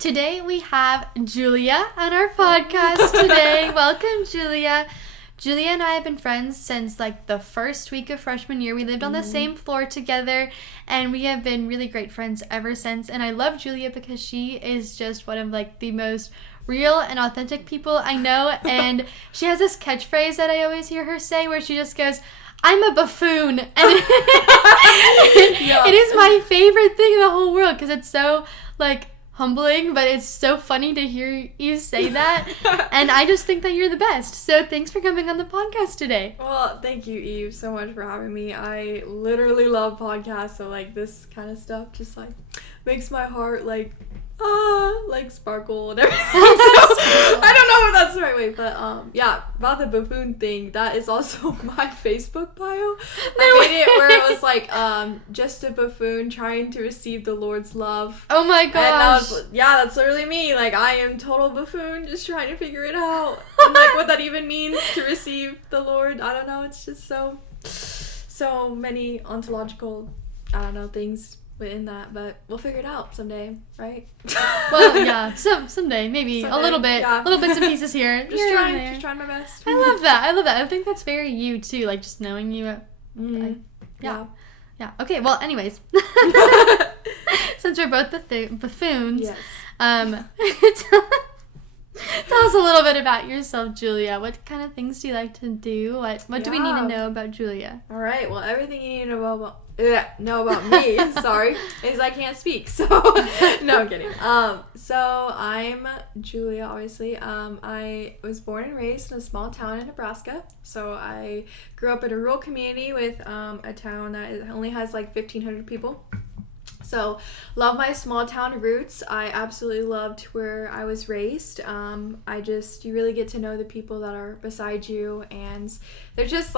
Today we have Julia on our podcast today. Welcome, Julia. Julia and I have been friends since the first week of freshman year. We lived on the same floor together, and we have been really great friends ever since. And I love Julia because she is just one of the most real and authentic people I know. And she has this catchphrase that I always hear her say where she just goes, "I'm a buffoon." And it is my favorite thing in the whole world because it's so humbling, but it's so funny to hear you say that. And I just think that you're the best. So thanks for coming on the podcast today. Well, thank you, Eve, so much for having me. I literally love podcasts, so this kind of stuff just makes my heart sparkle and everything. So, I don't know if that's the right way, but yeah, about the buffoon thing, that is also my Facebook bio. I made it where it was just a buffoon trying to receive the Lord's love. Oh my gosh. And that's literally me. I am total buffoon just trying to figure it out. And what that even means to receive the Lord. I don't know, it's just so many ontological, things within that, but we'll figure it out someday, right? Well, yeah, someday, maybe someday, a little bit, little bits and pieces here. Just trying my best. I love that. I think that's very you too, just knowing you. Yeah. Okay. Well, anyways, since we're both buffoons, yes. Tell us a little bit about yourself, Julia. What kind of things do you like to do? What do we need to know about Julia? All right. Well, everything you need to know about me, sorry, is I can't speak. So, no, I'm kidding. So I'm Julia, obviously. I was born and raised in a small town in Nebraska. So I grew up in a rural community with a town that only has 1,500 people. So, love my small town roots. I absolutely loved where I was raised. You really get to know the people that are beside you, and they're just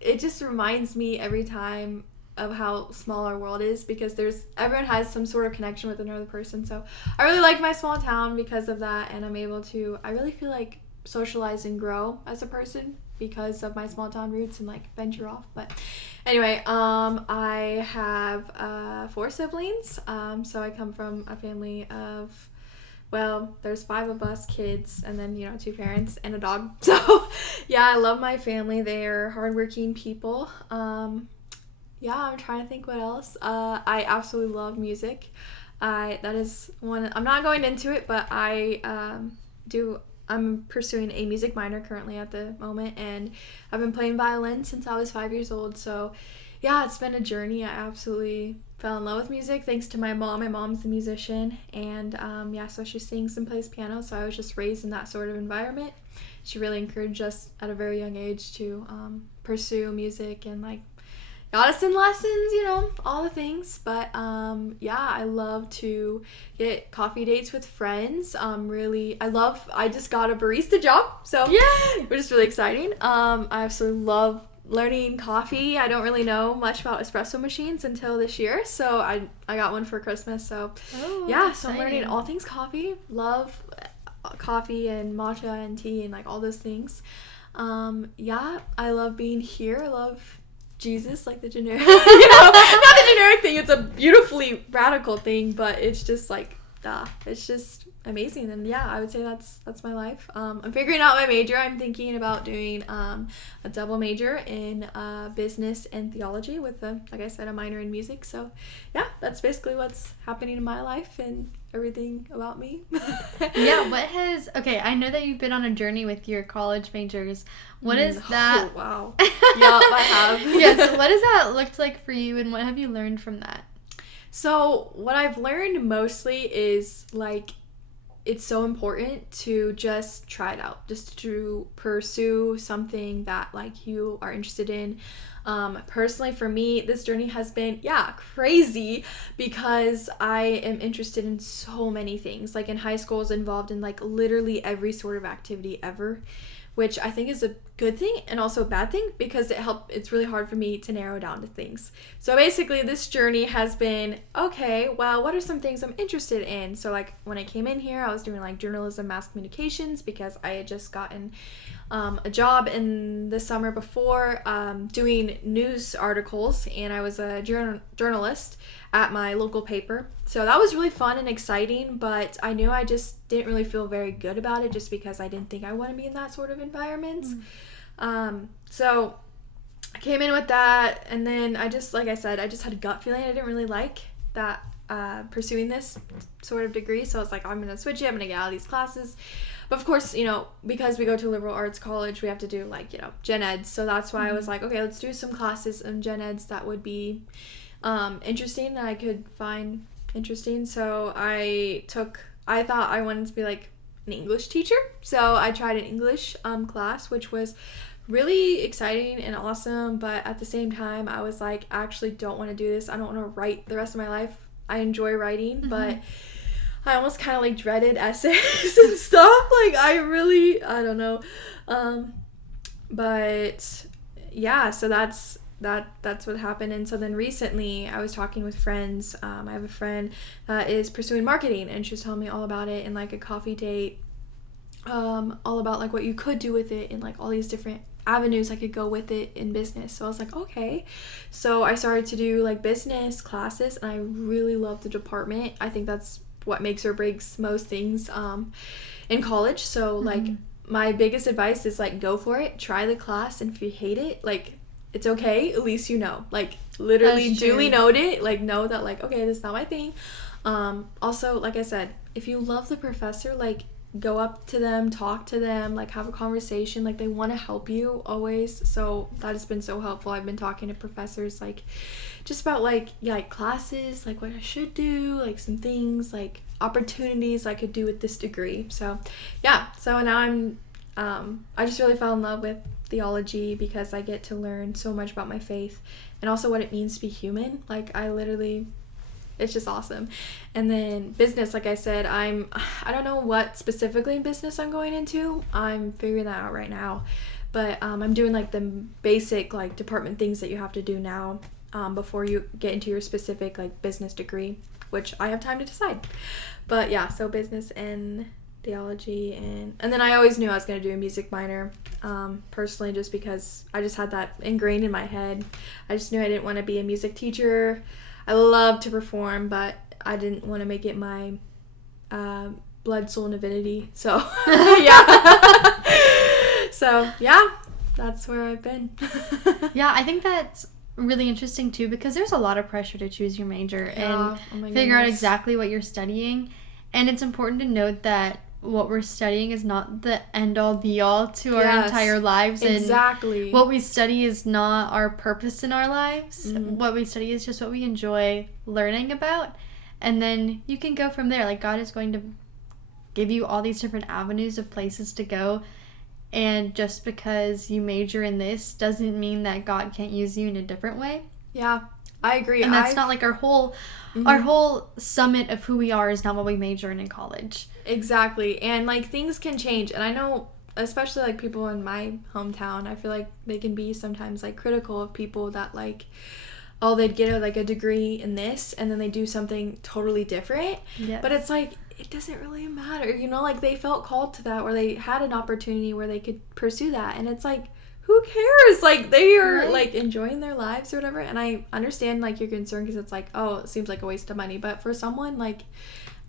it just reminds me every time of how small our world is, because everyone has some sort of connection with another person. So I really like my small town because of that, and I really feel socialize and grow as a person because of my small town roots and venture off. But anyway, I have 4 siblings. So I come from a family of, there's 5 of us kids, and then 2 parents and a dog. So yeah, I love my family. They are hardworking people. Yeah, I'm trying to think what else. I absolutely love music. That is one. I'm not going into it, but I'm pursuing a music minor currently at the moment, and I've been playing violin since I was 5 years old. So yeah, it's been a journey. I absolutely fell in love with music thanks to my mom. My mom's a musician, and so she sings and plays piano. So I was just raised in that sort of environment. She really encouraged us at a very young age to pursue music and got us in lessons, all the things. But I love to get coffee dates with friends. I just got a barista job, so yay! Which is really exciting. I absolutely love learning coffee. I don't really know much about espresso machines until this year, so I got one for Christmas. So so I'm learning all things coffee. Love coffee and matcha and tea and all those things. I love being here. I love Jesus, the generic, not the generic thing. It's a beautifully radical thing, but it's just it's just amazing. And I would say that's my life. I'm figuring out my major. I'm thinking about doing a double major in business and theology with a minor in music. So that's basically what's happening in my life and everything about me. I know that you've been on a journey with your college majors. What is that? Oh, wow. Yeah, I have. So what has that looked like for you, and what have you learned from that? So what I've learned mostly is it's so important to just try it out, just to pursue something that you are interested in. Personally, for me, this journey has been crazy because I am interested in so many things. In high school, I was involved in literally every sort of activity ever, which I think is good thing and also a bad thing because it's really hard for me to narrow down to things. So basically this journey has been, okay, well, what are some things I'm interested in? So like when I came in here, I was doing like journalism, mass communications, because I had just gotten a job in the summer before doing news articles, and I was a journalist at my local paper. So that was really fun and exciting, but I knew I just didn't really feel very good about it just because I didn't think I want to be in that sort of environment. So I came in with that, and then I just, like I said, I just had a gut feeling I didn't really like that pursuing this sort of degree. So I was like, I'm going to switch it. I'm going to get out of these classes. But of course, you know, because we go to a liberal arts college, we have to do like, you know, gen eds. So that's why I was like, okay, let's do some classes in gen eds that would be interesting, that I could find interesting. So I thought I wanted to be like an English teacher. So I tried an English class, which was really exciting and awesome. But at the same time, I was like, I actually don't want to do this. I don't want to write the rest of my life. I enjoy writing, but I almost kind of like dreaded essays and stuff. Like I don't know. But yeah, so that's what happened. And so then recently I was talking with friends. I have a friend that is pursuing marketing, and she was telling me all about it in like a coffee date, all about like what you could do with it and like all these different avenues I could go with it in business. So I was like, okay. So I started to do like business classes, and I really love the department. I think that's what makes or breaks most things in college. So like my biggest advice is like, go for it, try the class, and if you hate it, like, it's okay, at least you know, like literally duly note it, like know that like, okay, this is not my thing. Also, like I said, if you love the professor, like go up to them, talk to them, like have a conversation, like they want to help you always. So that has been so helpful. I've been talking to professors like just about like classes, like what I should do, like some things, like opportunities I could do with this degree. So yeah, so now I just really fell in love with theology because I get to learn so much about my faith and also what it means to be human. Like it's just awesome. And then business, like I said, I don't know what specifically in business I'm going into. I'm figuring that out right now. But I'm doing like the basic like department things that you have to do now before you get into your specific like business degree, which I have time to decide. But yeah, so business and theology, and then I always knew I was going to do a music minor, personally, just because I just had that ingrained in my head. I just knew I didn't want to be a music teacher. I love to perform, but I didn't want to make it my blood, soul, and divinity. So yeah. So yeah, that's where I've been. Yeah, I think that's really interesting too, because there's a lot of pressure to choose your major and figure out exactly what you're studying. And it's important to note that what we're studying is not the end-all be-all to our entire lives. Exactly. And what we study is not our purpose in our lives. What we study is just what we enjoy learning about. And then you can go from there. Like, God is going to give you all these different avenues of places to go. And just because you major in this doesn't mean that God can't use you in a different way. Yeah, I agree. And that's not like our whole summit of who we are is not what we major in college. Exactly. And like things can change. And I know, especially like people in my hometown, I feel like they can be sometimes like critical of people that like, oh, they'd get a degree in this and then they do something totally different. Yes. But it's like, it doesn't really matter, you know, like they felt called to that, or they had an opportunity where they could pursue that, and it's like, who cares? Like, they are like enjoying their lives or whatever. And I understand like your concern, because it's like, oh, it seems like a waste of money. But for someone, like,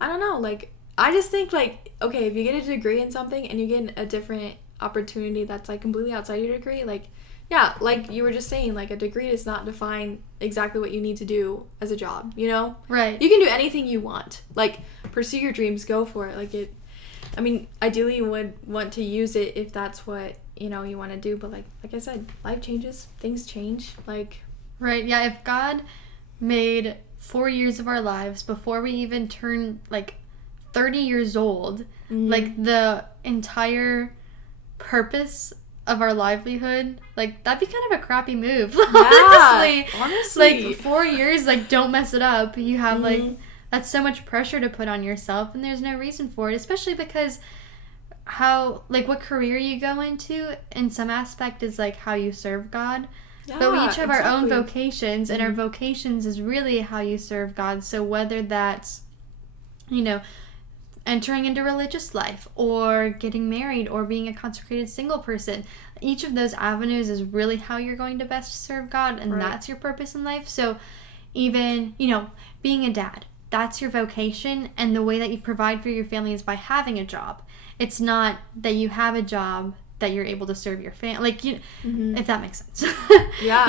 I don't know, like, I just think like, okay, if you get a degree in something and you get a different opportunity that's like completely outside your degree, like, yeah, like you were just saying, like a degree does not define exactly what you need to do as a job, you know? Right. You can do anything you want. Like, pursue your dreams, go for it. Like, I mean, ideally you would want to use it if that's what, you know, you want to do. But like I said, life changes, things change. Like, right, yeah, if God made 4 years of our lives before we even turn like 30 years old, like the entire purpose of our livelihood, like that'd be kind of a crappy move. Yeah, honestly, like 4 years, like don't mess it up. You have like, that's so much pressure to put on yourself, and there's no reason for it, especially because how, like, what career you go into in some aspect is like how you serve God. Yeah, but we each have our own exactly. vocations, and our vocations is really how you serve God. So whether that's, you know, entering into religious life or getting married or being a consecrated single person, each of those avenues is really how you're going to best serve God, and Right. that's your purpose in life. So even, being a dad, that's your vocation, and the way that you provide for your family is by having a job. It's not that you have a job that you're able to serve your family, like, if that makes sense. Yeah.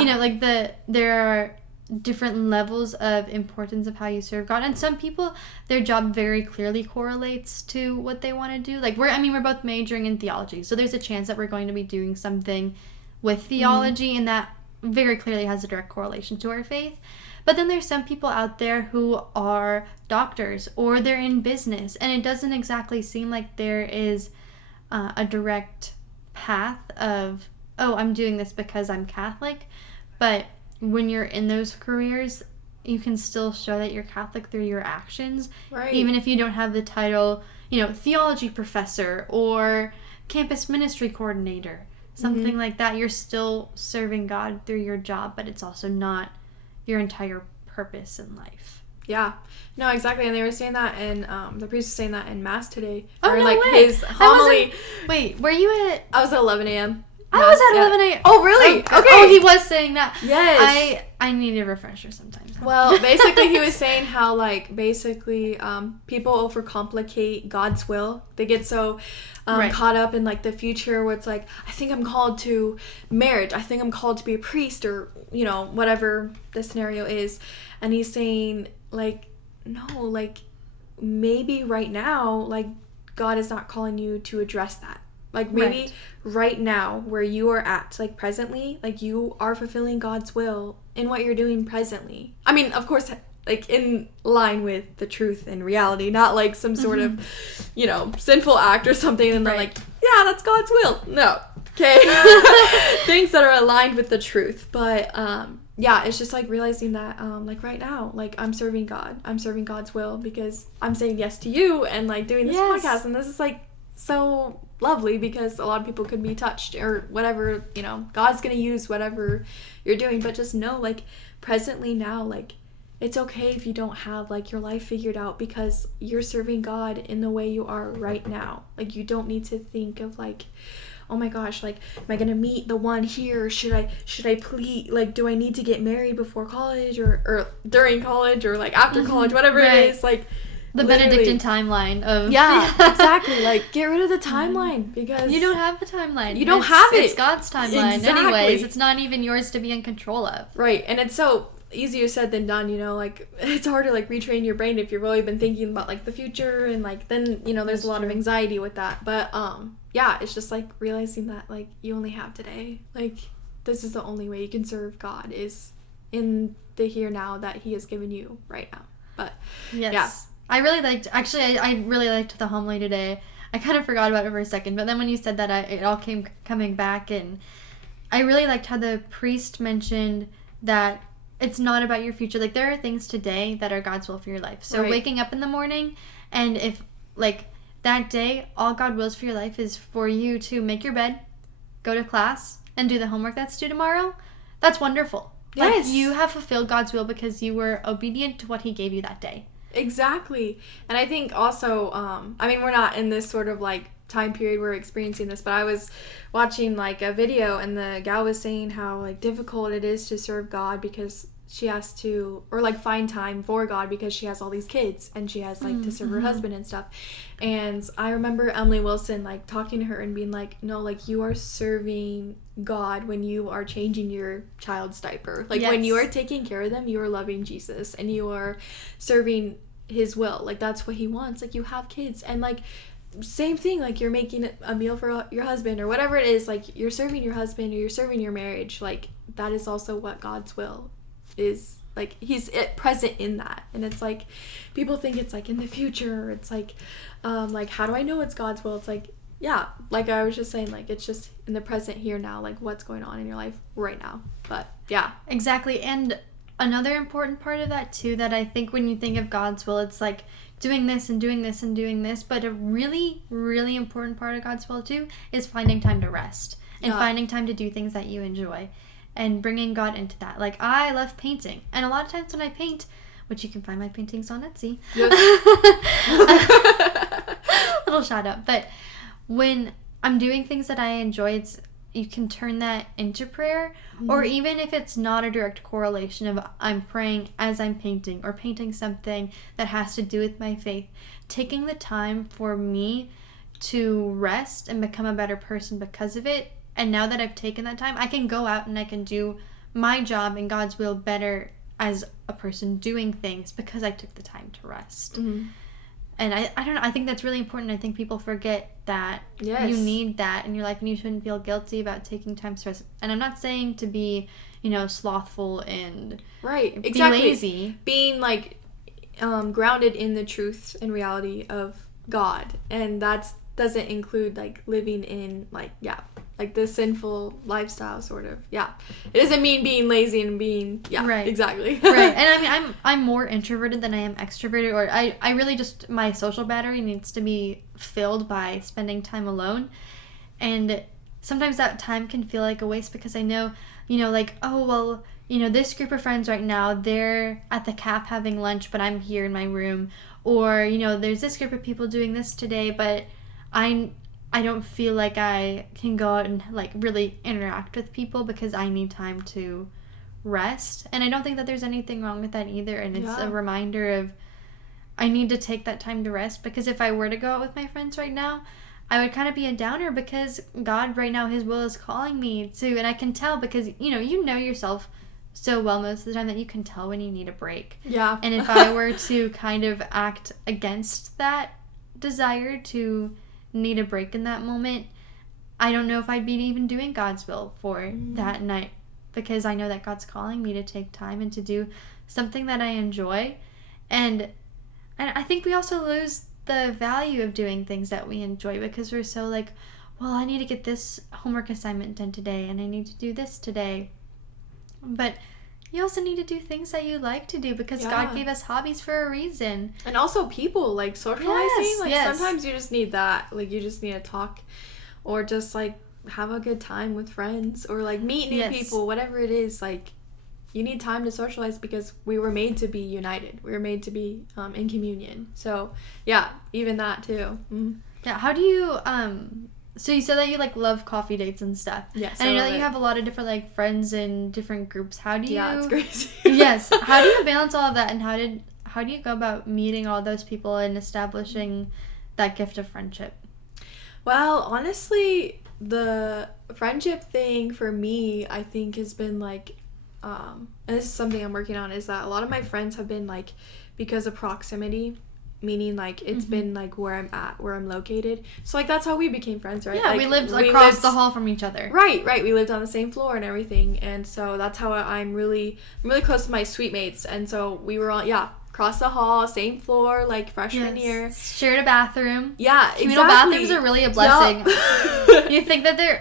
There are different levels of importance of how you serve God, and some people, their job very clearly correlates to what they want to do. Like, we're both majoring in theology, so there's a chance that we're going to be doing something with theology, and that very clearly has a direct correlation to our faith. But then there's some people out there who are doctors, or they're in business, and it doesn't exactly seem like there is a direct path of, oh, I'm doing this because I'm Catholic. But when you're in those careers, you can still show that you're Catholic through your actions. Right. Even if you don't have the title, theology professor or campus ministry coordinator, something like that. You're still serving God through your job, but it's also not your entire purpose in life. Yeah. No, exactly. And they were saying that, and the priest was saying that in Mass today. Oh, or, no like, way. his homily. Wait, were you at... I was at 11 a.m. I was at Yeah. 11 a.m. Oh, really? Oh, Okay. Oh, he was saying that. Yes. I need a refresher sometimes. Well, basically, he was saying how, like, basically, people overcomplicate God's will. They get so Right. caught up in, like, the future where it's like, I think I'm called to marriage. I think I'm called to be a priest, or, whatever the scenario is. And he's saying, like, no, like, maybe right now, like, God is not calling you to address that. Like, maybe right now, where you are at, like, presently, like, you are fulfilling God's will in what you're doing presently. I mean, of course, like, in line with the truth and reality, not, like, some sort of, sinful act or something, and they're like, yeah, that's God's will. No. Okay? Things that are aligned with the truth. But, yeah, it's just, like, realizing that, like, right now, like, I'm serving God. I'm serving God's will because I'm saying yes to you and, like, doing this podcast. And this is, like, so lovely because a lot of people could be touched or whatever, God's gonna use whatever you're doing. But just know, like, presently now, like, it's okay if you don't have, like, your life figured out because you're serving God in the way you are right now. Like, you don't need to think of, like, oh my gosh, like, am I gonna meet the one here? Should I please, like, do I need to get married before college or during college or, like, after college, whatever it is, like, the Benedictine timeline of... Yeah, exactly. Like, get rid of the timeline because... You don't have the timeline. You don't have it. It's God's timeline. Exactly. Anyways, it's not even yours to be in control of. Right, and it's so easier said than done, like, it's hard to, like, retrain your brain if you've really been thinking about, like, the future, and, like, then, there's a lot of anxiety with that. But, yeah, it's just, like, realizing that, like, you only have today. Like, this is the only way you can serve God is in the here now that He has given you right now. But, yes. Yeah. I really liked the homily today. I kind of forgot about it for a second, but then when you said that, it all came coming back, and I really liked how the priest mentioned that it's not about your future. Like, there are things today that are God's will for your life. So waking up in the morning, and if, like, that day, all God wills for your life is for you to make your bed, go to class, and do the homework that's due tomorrow, that's wonderful. Yes. Like, you have fulfilled God's will because you were obedient to what He gave you that day. Exactly. And I think also, I mean, we're not in this sort of, like, time period we're experiencing this, but I was watching, like, a video, and the gal was saying how, like, difficult it is to serve God because she has to, or, like, find time for God because she has all these kids, and she has, like, to serve her husband and stuff. And I remember Emily Wilson, like, talking to her and being like, no, like, you are serving God when you are changing your child's diaper. Like, when you are taking care of them, you are loving Jesus, and you are serving His will. Like, that's what He wants. Like, you have kids, and, like, same thing, like, you're making a meal for your husband or whatever it is, like, you're serving your husband or you're serving your marriage. Like, that is also what God's will is. Like, He's present in that. And it's like, people think it's, like, in the future, it's like how do I know it's God's will? It's like, yeah, like I was just saying, like, it's just in the present here now, like, what's going on in your life right now. But yeah, exactly. And another important part of that too, that I think when you think of God's will, it's like doing this and doing this and doing this. But a really, really important part of God's will too is finding time to rest and finding time to do things that you enjoy and bringing God into that. Like, I love painting. And a lot of times when I paint, which you can find my paintings on Etsy. Yes. Little shout out. But when I'm doing things that I enjoy, you can turn that into prayer. Or even if it's not a direct correlation of I'm praying as I'm painting or painting something that has to do with my faith, taking the time for me to rest and become a better person because of it. And now that I've taken that time, I can go out and I can do my job in God's will better as a person doing things because I took the time to rest. And I don't know, I think that's really important. I think people forget that you need that in your life and you shouldn't feel guilty about taking time to rest. And I'm not saying to be, slothful and be lazy. Being like grounded in the truth and reality of God. And that doesn't include like living in like the sinful lifestyle sort of. It doesn't mean being lazy and being exactly. Right. And I mean, I'm more introverted than I am extroverted, or I really just, my social battery needs to be filled by spending time alone. And sometimes that time can feel like a waste because I know, like, oh, well, this group of friends right now, they're at the CAF having lunch, but I'm here in my room. Or, there's this group of people doing this today, but I don't feel like I can go out and like really interact with people because I need time to rest. And I don't think that there's anything wrong with that either. And it's a reminder of I need to take that time to rest, because if I were to go out with my friends right now, I would kind of be a downer because God right now, his will is calling me to, and I can tell because, you know yourself so well most of the time that you can tell when you need a break. Yeah. And if I were to kind of act against that desire to need a break in that moment, I don't know if I'd be even doing God's will for that night, because I know that God's calling me to take time and to do something that I enjoy. And I think we also lose the value of doing things that we enjoy because we're so like, well, I need to get this homework assignment done today and I need to do this today. But you also need to do things that you like to do because God gave us hobbies for a reason. And also people, like socializing. Sometimes you just need that. Like, you just need to talk or just, like, have a good time with friends or, like, meet new people, whatever it is. Like, you need time to socialize because we were made to be united. We were made to be in communion. So, even that, too. Yeah, how do you... So you said that you, like, love coffee dates and stuff. Yes, and I know that you have a lot of different, like, friends in different groups. How do you... Yeah, it's crazy. Yes. How do you balance all of that, and how do you go about meeting all those people and establishing that gift of friendship? Well, honestly, the friendship thing for me, I think, has been, like... and this is something I'm working on, is that a lot of my friends have been, like, because of proximity... Meaning, like, it's been, like, where I'm at, where I'm located. So, like, that's how we became friends, right? Yeah, like, we lived across the hall from each other. Right. We lived on the same floor and everything. And so that's how I'm really close to my suite mates. And so we were on, across the hall, same floor, like, freshman year. Shared a bathroom. Yeah, Communal bathrooms are really a blessing. Yep. You think that they're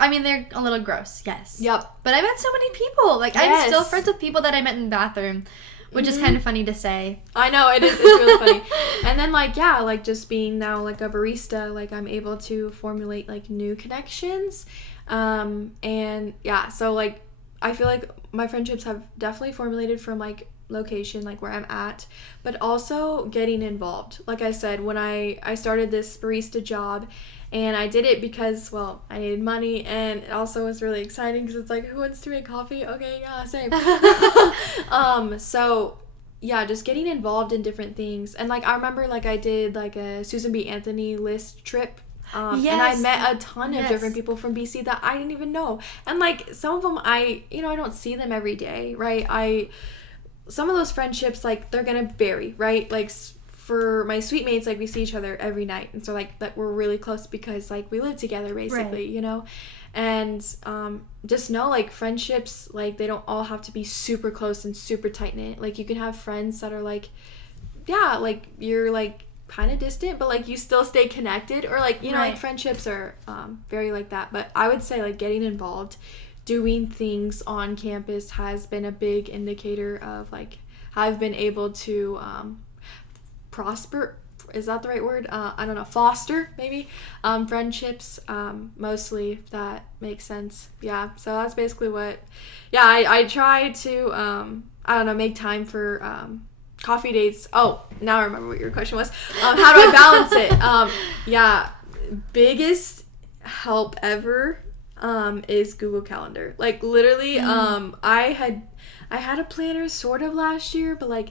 a little gross, yes. Yep. But I met so many people. Like, I'm still friends with people that I met in the bathroom. Which is kind of funny to say. I know, it is. It's really funny. And then, like, like, just being now, like, a barista, like, I'm able to formulate, like, new connections. And, so, like, I feel like my friendships have definitely formulated from, like, location, like, where I'm at. But also getting involved. Like I said, when I started this barista job, and I did it because, well, I needed money, and it also was really exciting because it's like, who wants to make coffee? Okay, yeah, same. So, just getting involved in different things. And, like, I remember, like, I did, like, a Susan B. Anthony list trip. And I met a ton of different people from BC that I didn't even know. And, like, some of them, I don't see them every day, right? Some of those friendships, like, they're gonna vary, right? Like, for my suite mates, like, we see each other every night, and so, like, that we're really close because, like, we live together basically, you know. And just know, like, friendships, like, they don't all have to be super close and super tight knit. Like, you can have friends that are like, like, you're, like, kind of distant, but, like, you still stay connected, or, like, you know, like, friendships are very like that. But I would say, like, getting involved, doing things on campus has been a big indicator of, like, how I've been able to prosper. is that the right word? I don't know, foster maybe friendships, mostly, if that makes sense. Yeah, so that's basically what, yeah, I try to I don't know, make time for coffee dates. Oh, now I remember what your question was. How do I balance it? Yeah, biggest help ever is Google Calendar. Like literally, I had a planner sort of last year, but like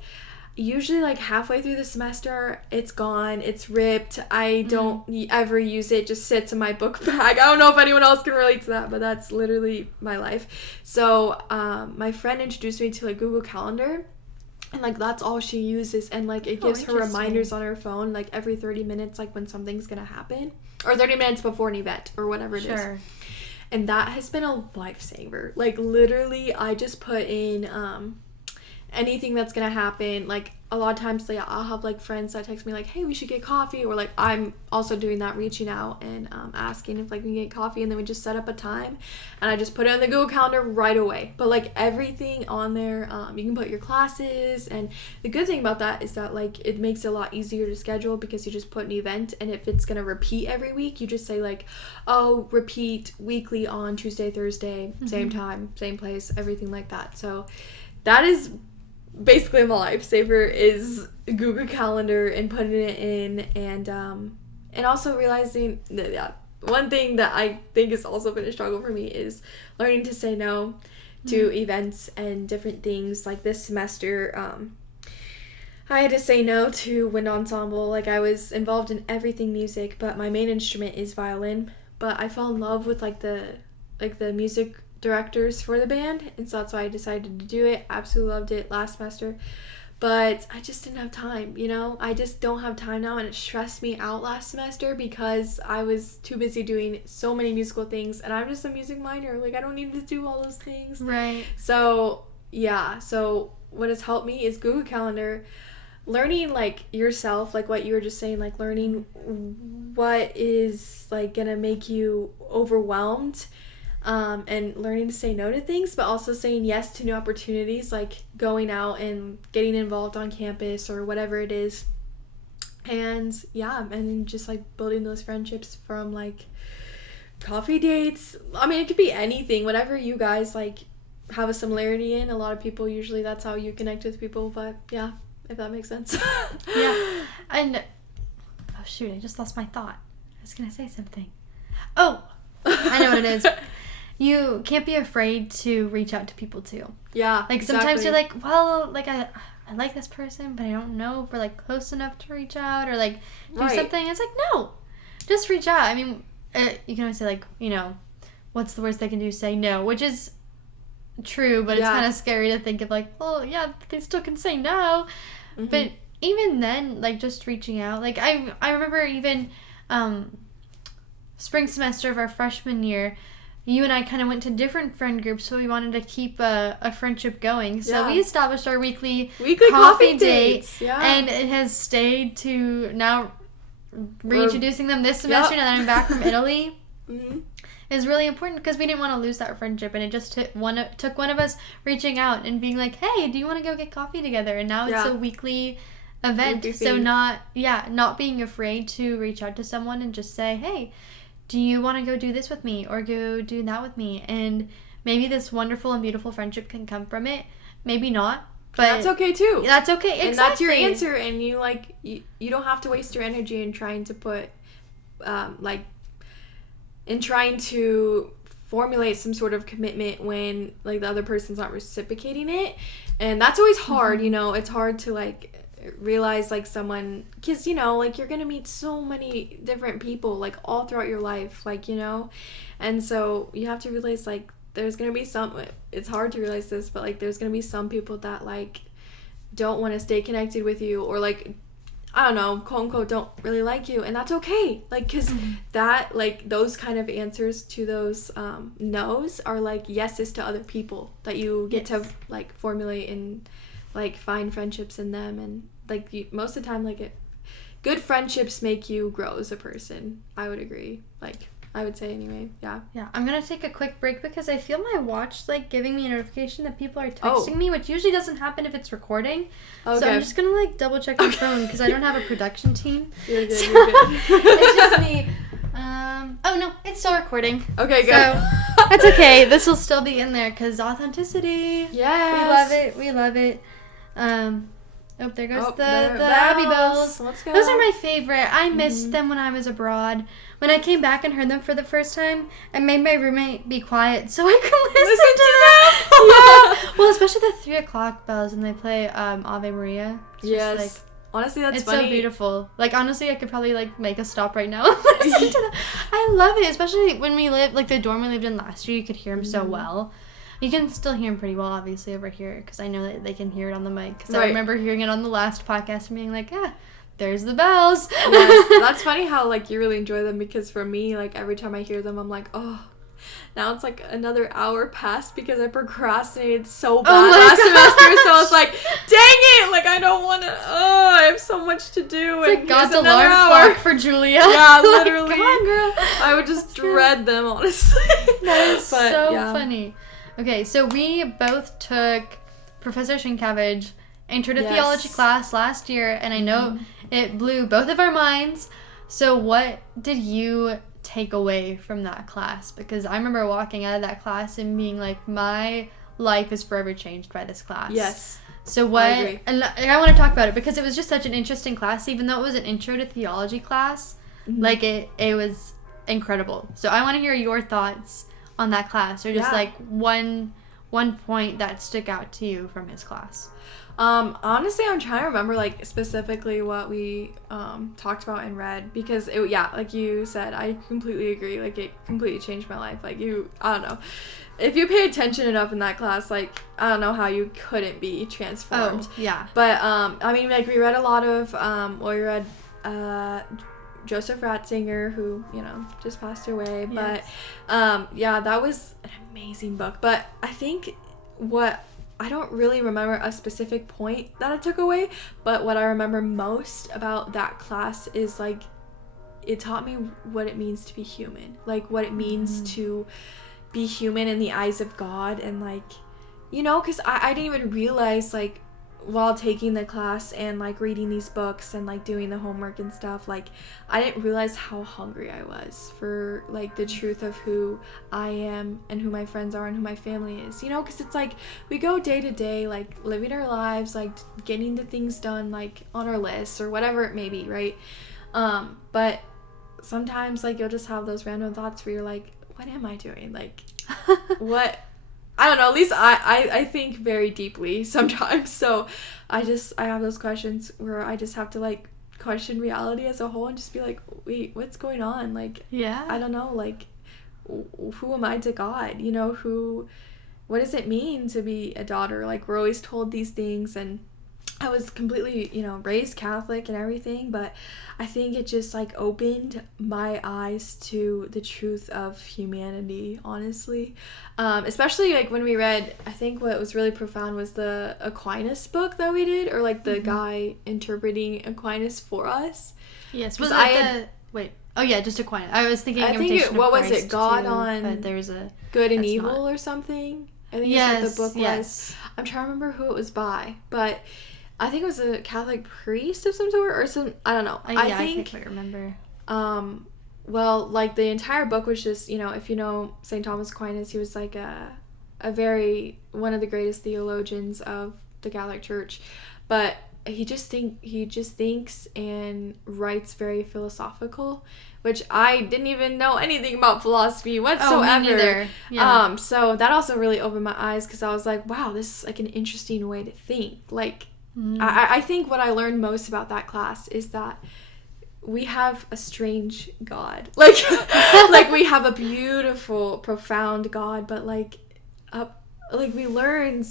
usually like halfway through the semester it's gone, it's ripped. I don't ever use it, just sits in my book bag. I don't know if anyone else can relate to that, but that's literally my life. So my friend introduced me to like Google Calendar, and like that's all she uses, and like it gives her reminders on her phone like every 30 minutes, like when something's gonna happen, or 30 minutes before an event or whatever it is. And that has been a lifesaver. Like literally I just put in anything that's gonna happen. Like a lot of times, like I'll have like friends that text me like, hey, we should get coffee, or like I'm also doing that, reaching out and asking if like we can get coffee, and then we just set up a time, and I just put it on the Google Calendar right away. But like everything on there, you can put your classes, and the good thing about that is that like it makes it a lot easier to schedule, because you just put an event, and if it's gonna repeat every week, you just say like, oh, repeat weekly on Tuesday, Thursday, same time, same place, everything like that. So that is basically my lifesaver, is Google Calendar and putting it in, and also realizing that, yeah, one thing that I think has also been a struggle for me is learning to say no to events and different things. Like this semester, I had to say no to wind ensemble. Like I was involved in everything music, but my main instrument is violin. But I fell in love with like the music directors for the band, and so that's why I decided to do it. Absolutely loved it last semester, but I just didn't have time, you know. I just don't have time now, and it stressed me out last semester because I was too busy doing so many musical things, and I'm just a music minor. Like I don't need to do all those things, right? So yeah, so what has helped me is Google Calendar, learning like yourself, like what you were just saying, like learning what is like gonna make you overwhelmed, and learning to say no to things, but also saying yes to new opportunities, like going out and getting involved on campus or whatever it is. And yeah, and just like building those friendships from like coffee dates. I mean, it could be anything, whatever you guys like have a similarity in. A lot of people, usually that's how you connect with people, but yeah, if that makes sense. Yeah. And oh shoot, I just lost my thought. I was gonna say something. Oh, I know what it is. You can't be afraid to reach out to people too. Yeah, like sometimes you're like, well, like I like this person, but I don't know if we're like close enough to reach out or like do something. It's like, no, just reach out. I mean, you can always say like, you know, what's the worst they can do? Say no, which is true, but it's kind of scary to think of like, well, yeah, they still can say no. But even then, like just reaching out, like I remember even spring semester of our freshman year, you and I kind of went to different friend groups, so we wanted to keep a friendship going. So we established our weekly coffee dates. Yeah. And it has stayed to now reintroducing them this semester, and then I'm back from Italy. Is really important because we didn't want to lose that friendship, and it just took one of us reaching out and being like, hey, do you want to go get coffee together? And now it's a weekly event. So not being afraid to reach out to someone and just say, hey, do you want to go do this with me or go do that with me? And maybe this wonderful and beautiful friendship can come from it. Maybe not. But that's okay too. That's okay. Exactly. And that's your answer. And you like you don't have to waste your energy in trying to put in trying to formulate some sort of commitment when like the other person's not reciprocating it. And that's always hard, you know. It's hard to like realize like someone, because you know, like you're gonna meet so many different people like all throughout your life, like, you know, and so you have to realize like there's gonna be some, it's hard to realize this, but like there's gonna be some people that like don't want to stay connected with you, or like, I don't know, quote unquote, don't really like you, and that's okay. Like, because that, like, those kind of answers to those no's are like yeses to other people that you get to like formulate and like find friendships in them. And like most of the time, like good friendships make you grow as a person. I would agree. Like, I would say anyway. Yeah. Yeah, I'm gonna take a quick break because I feel my watch like giving me a notification that people are texting me, which usually doesn't happen if it's recording. Okay. So I'm just gonna like double check my phone because I don't have a production team. You're good. You're good. It's just me. Oh no, it's still recording. Okay, good. So that's okay. This will still be in there because authenticity. Yes. We love it. Oh, there goes the bells. Abbey bells. Let's go. Those are my favorite. I missed them when I was abroad. When I came back and heard them for the first time, I made my roommate be quiet so I could listen to them. Yeah. Well, especially the 3 o'clock bells when they play Ave Maria. It's yes. Just, like, honestly, that's it's funny. so beautiful. Like, honestly, I could probably, like, make a stop right now and listen to them. I love it, especially when we lived, like, the dorm we lived in last year, you could hear them so well. You can still hear them pretty well, obviously, over here, because I know that they can hear it on the mic. Because I remember hearing it on the last podcast and being like, there's the bells. Yes, that's funny how, like, you really enjoy them, because for me, like, every time I hear them, I'm like, oh, now it's, like, another hour past because I procrastinated so bad last semester, so it's like, dang it, like, I don't want to, I have so much to do, it's and like God's another alarm hour. clock for Julia. Yeah, literally. Like, come on, girl. I would just dread them, honestly. That is so funny. Okay, so we both took Professor Sienkiewicz Intro to Theology class last year, and I know it blew both of our minds. So what did you take away from that class? Because I remember walking out of that class and being like, my life is forever changed by this class. Yes. So what, I agree. And I want to talk about it because it was just such an interesting class, even though it was an Intro to Theology class, like it was incredible. So I want to hear your thoughts on that class, or just like one point that stuck out to you from his class. Honestly, I'm trying to remember like specifically what we talked about and read, because it, like you said, I completely agree. Like, it completely changed my life. Like, I don't know, if you pay attention enough in that class, like, I don't know how you couldn't be transformed. Oh, yeah. But I mean, like, we read a lot of we read Joseph Ratzinger, who, you know, just passed away. Yes. But that was an amazing book. But I think I don't really remember a specific point that I took away, but what I remember most about that class is, like, it taught me what it means to be human. Like, what it means to be human in the eyes of God. And, like, you know, because I didn't even realize, like, while taking the class and, like, reading these books and, like, doing the homework and stuff, like, I didn't realize how hungry I was for, like, the truth of who I am and who my friends are and who my family is, you know, because it's like we go day to day, like, living our lives, like, getting the things done, like, on our lists or whatever it may be, right? But sometimes, like, you'll just have those random thoughts where you're like, what am I doing? Like, what? I don't know, at least I think very deeply sometimes. So I have those questions where I just have to, like, question reality as a whole and just be like, wait, what's going on? Like, I don't know, like, who am I to God? You know, what does it mean to be a daughter? Like, we're always told these things, and I was completely, you know, raised Catholic and everything, but I think it just, like, opened my eyes to the truth of humanity, honestly. Especially, like, when we read, I think what was really profound was the Aquinas book that we did, or, like, the guy interpreting Aquinas for us. Yes, was just Aquinas. I was thinking what was it, God too, on but there's Good and Evil or something? I think that's what the book was. I'm trying to remember who it was by, but I think it was a Catholic priest of some sort, or some, I don't know. I think, can't quite remember. Well, like, the entire book was just, you know, if you know St. Thomas Aquinas, he was, like, one of the greatest theologians of the Catholic Church, but he just thinks and writes very philosophical, which I didn't even know anything about philosophy whatsoever. Oh, me neither. Yeah. So that also really opened my eyes, because I was like, wow, this is, like, an interesting way to think. Like, I think what I learned most about that class is that we have a strange God. Like, like, we have a beautiful, profound God, but, like, we learned,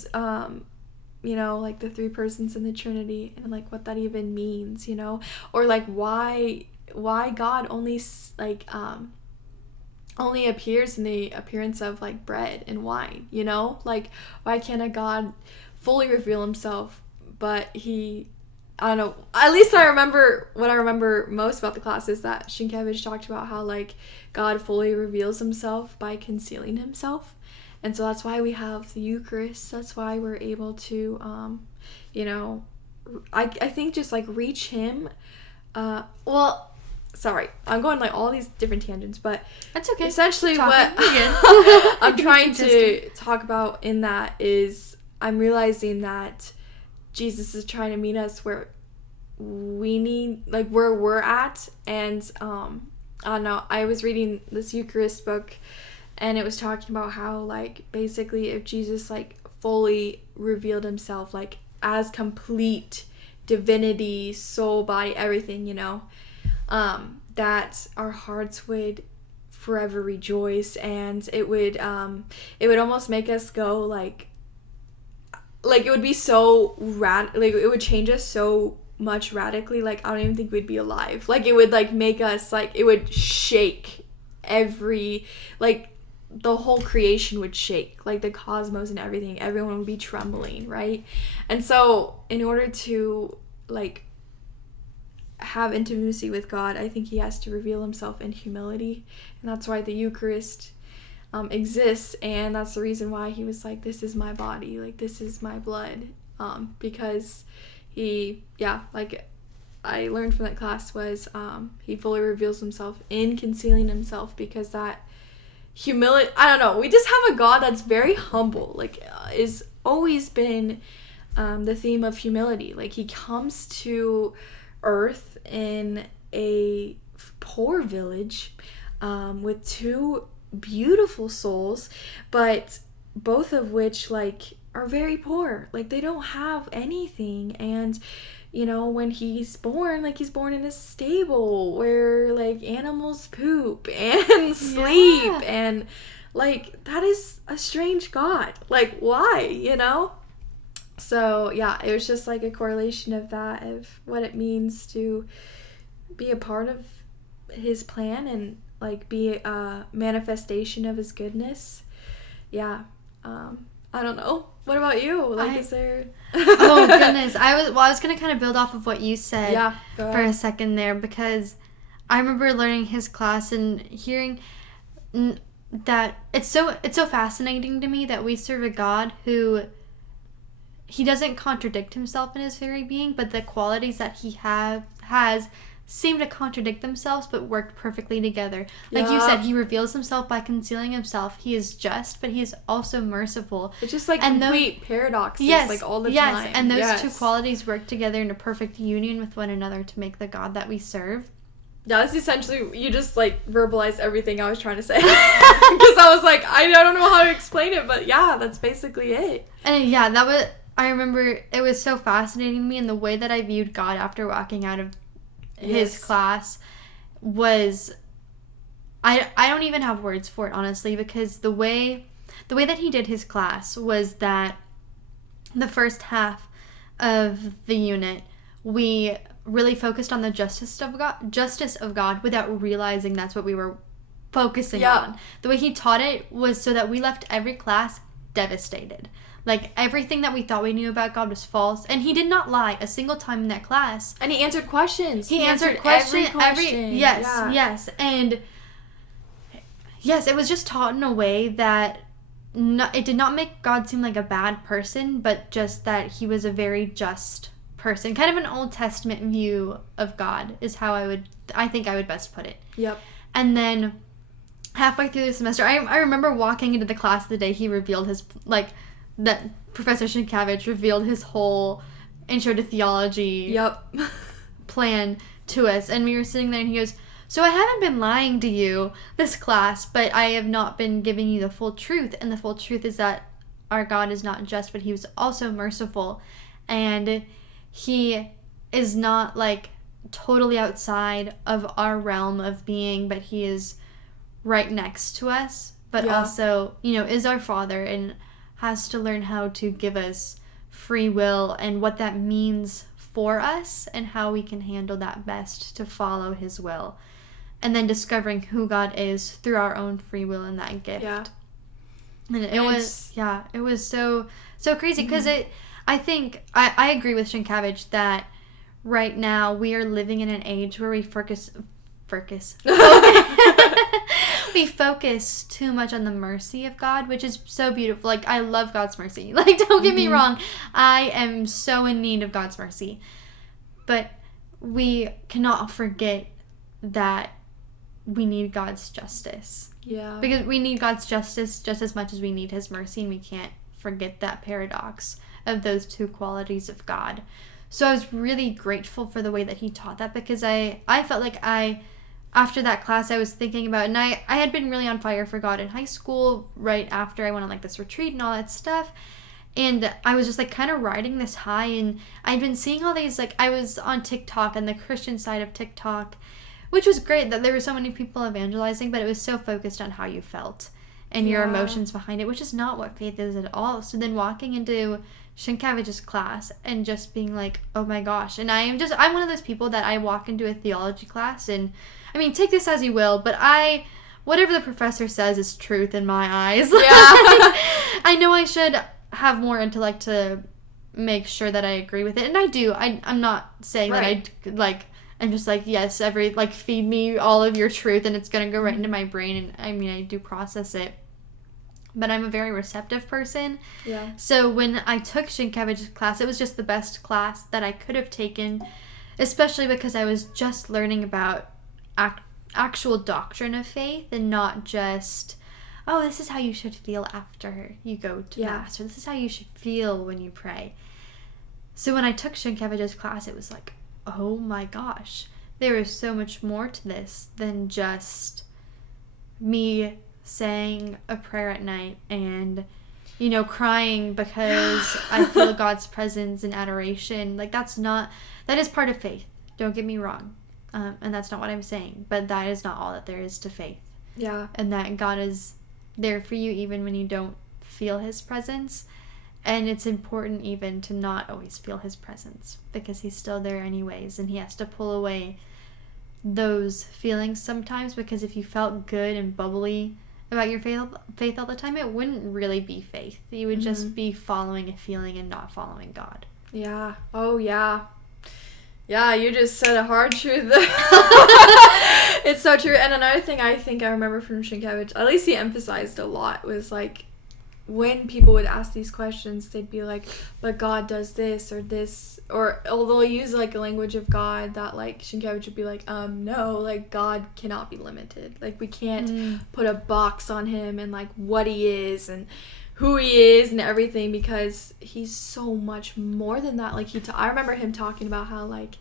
you know, like, the 3 persons in the Trinity, and, like, what that even means, you know, or, like, why God only, like, only appears in the appearance of, like, bread and wine, you know, like, why can't a God fully reveal himself, but he I don't know. At least what I remember most about the class is that Sienkiewicz talked about how, like, God fully reveals himself by concealing himself. And so that's why we have the Eucharist. That's why we're able to, I think just, like, reach him. Sorry, I'm going, like, all these different tangents, but that's okay. Essentially what I'm trying to talk about in that is I'm realizing that Jesus is trying to meet us where we need, like, where we're at. And I don't know, I was reading this Eucharist book, and it was talking about how, like, basically if Jesus, like, fully revealed himself, like, as complete divinity, soul, body, everything, that our hearts would forever rejoice, and it would almost make us go, like it would be so it would change us so much radically, like, I don't even think we'd be alive. Like, it would, like, make us, like, it would shake the whole creation would shake, like, the cosmos and everything. Everyone would be trembling, right? And so in order to, like, have intimacy with God, I think he has to reveal himself in humility, and that's why the Eucharist exists, and that's the reason why he was like, this is my body, like, this is my blood, because I learned from that class was he fully reveals himself in concealing himself, because that humility, I don't know, we just have a God that's very humble, like, is always been the theme of humility. Like, he comes to earth in a poor village with two beautiful souls, but both of which, like, are very poor. Like, they don't have anything. And when he's born, like, he's born in a stable where, like, animals poop and sleep, and, like, that is a strange God. Like, why, So, yeah, it was just, like, a correlation of that, of what it means to be a part of his plan and, like, be a manifestation of his goodness. Yeah. I don't know. What about you? Like, is there... Oh, goodness. I was going to kind of build off of what you said for a second there, because I remember learning his class and hearing that it's so fascinating to me that we serve a God who... He doesn't contradict himself in his very being, but the qualities that he has seem to contradict themselves but work perfectly together. Like you said, he reveals himself by concealing himself. He is just, but he is also merciful. It's just, like, complete paradoxes, like, all the time. Yes, and those two qualities work together in a perfect union with one another to make the God that we serve. Yeah, that's essentially, you just, like, verbalized everything I was trying to say. Because I was like, I don't know how to explain it, but yeah, that's basically it. And yeah, I remember it was so fascinating to me, and the way that I viewed God after walking out of his class was, I don't even have words for it, honestly, because the way that he did his class was that the first half of the unit, we really focused on the justice of God without realizing that's what we were focusing on. The way he taught it was so that we left every class devastated. Like, everything that we thought we knew about God was false. And he did not lie a single time in that class. And he answered questions. He answered every question. Yes. And, yes, it was just taught in a way that it did not make God seem like a bad person, but just that he was a very just person. Kind of an Old Testament view of God is how I think I would best put it. Yep. And then, halfway through the semester, I remember walking into the class the day he revealed his, like... that Professor Sienkiewicz revealed his whole intro to theology plan to us. And we were sitting there and he goes, so I haven't been lying to you this class, but I have not been giving you the full truth. And the full truth is that our God is not just, but he was also merciful. And he is not, like, totally outside of our realm of being, but he is right next to us. But also, is our Father and has to learn how to give us free will and what that means for us and how we can handle that best to follow his will. And then discovering who God is through our own free will in that gift. Yeah. And it was so crazy because I think I agree with Sienkiewicz that right now we are living in an age where we focus we focus too much on the mercy of God, which is so beautiful. Like, I love God's mercy. Like, don't get me wrong. I am so in need of God's mercy. But we cannot forget that we need God's justice. Yeah. Because we need God's justice just as much as we need his mercy, and we can't forget that paradox of those two qualities of God. So I was really grateful for the way that he taught that, because I felt like after that class, I was thinking about it, and I had been really on fire for God in high school right after I went on, like, this retreat and all that stuff. And I was just, like, kind of riding this high, and I'd been seeing all these, like, I was on TikTok and the Christian side of TikTok, which was great that there were so many people evangelizing, but it was so focused on how you felt and your emotions behind it, which is not what faith is at all. So then walking into Shinkavich's class and just being like, oh my gosh. And I'm one of those people that I walk into a theology class, and I mean, take this as you will, but whatever the professor says is truth in my eyes. Yeah. I know I should have more intellect to make sure that I agree with it, and I do. I'm not saying that I'm just like, yes, feed me all of your truth and it's gonna go right into my brain, and I mean, I do process it. But I'm a very receptive person. Yeah. So when I took Shinkavich's class, it was just the best class that I could have taken, especially because I was just learning about actual doctrine of faith, and not just, oh, this is how you should feel after you go to Mass, or this is how you should feel when you pray. So when I took Shinkavich's class, it was like, oh my gosh, there is so much more to this than just me saying a prayer at night and, crying because I feel God's presence and adoration. Like, that is part of faith. Don't get me wrong. And that's not what I'm saying. But that is not all that there is to faith. Yeah. And that God is there for you even when you don't feel his presence. And it's important even to not always feel his presence, because he's still there anyways, and he has to pull away those feelings sometimes, because if you felt good and bubbly about your faith all the time, it wouldn't really be faith. You would just be following a feeling and not following God. Yeah. Oh, yeah. Yeah, you just said a hard truth. It's so true. And another thing I think I remember from Shinkevich, at least he emphasized a lot, was like, when people would ask these questions, they'd be like, but God does this, or they'll use like a language of God that, like, Shinkevich would be like, no, like, God cannot be limited. Like, we can't put a box on him and, like, what he is and who he is and everything, because he's so much more than that. Like, I remember him talking about how, like,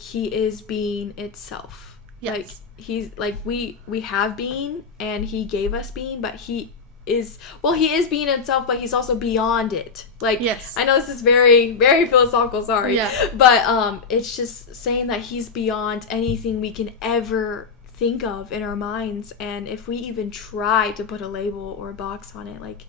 he is being itself. Yes. Like, he's, like, we have being, and he gave us being, but he is being itself, but he's also beyond it. Like, yes. I know this is very, very philosophical, sorry. Yeah. But it's just saying that he's beyond anything we can ever think of in our minds, and if we even try to put a label or a box on it, like,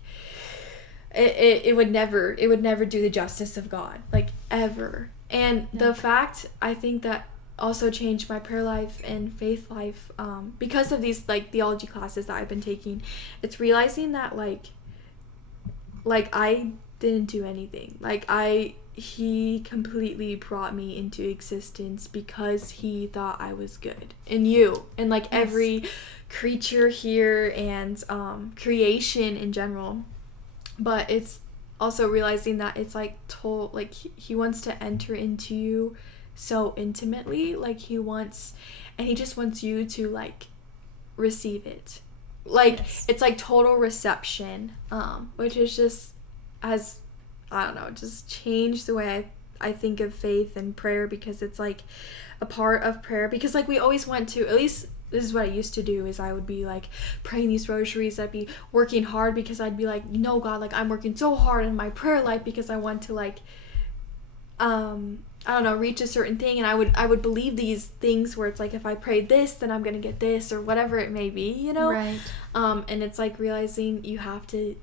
it would never do the justice of God, like, ever. And the fact, I think, that also changed my prayer life and faith life, because of these, like, theology classes that I've been taking. It's realizing that, like I didn't do anything. Like, he completely brought me into existence because he thought I was good. And you, and, like, yes. Every creature here, and creation in general. But it's also realizing that it's, like, he wants to enter into you so intimately. Like, he just wants you to, like, receive it. Like, yes. It's like total reception, which is just, just changed the way I think of faith and prayer, because it's, like, a part of prayer. Because, like, we always went to, at least this is what I used to do, is I would be, like, praying these rosaries. I'd be working hard because I'd be like, no, God, like, I'm working so hard in my prayer life because I want to, like, reach a certain thing, and I would believe these things where it's like, if I pray this, then I'm gonna get this, or whatever it may be, Right. And it's like realizing you have to,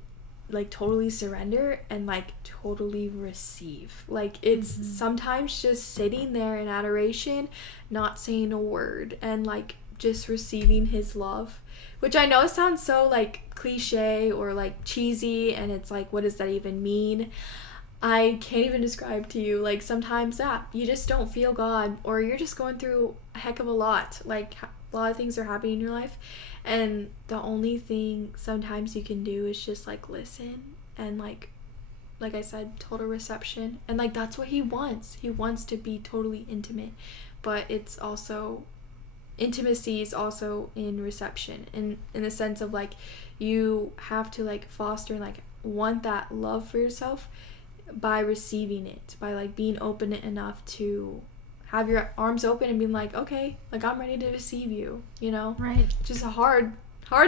like, totally surrender and, like, totally receive. Like, it's sometimes just sitting there in adoration, not saying a word, and, like, just receiving his love, which I know sounds so, like, cliche or, like, cheesy, and it's like, what does that even mean? I can't even describe to you. Like, sometimes that you just don't feel God, or you're just going through a heck of a lot. Like, a lot of things are happening in your life, and the only thing sometimes you can do is just like listen, and like I said, total reception. And like, that's what he wants. He wants to be totally intimate, but it's also, intimacy is also in reception, in the sense of like, you have to like foster and like want that love for yourself by receiving it, by like being open enough to have your arms open and being like, okay, like I'm ready to receive you, you know? Right. Just a hard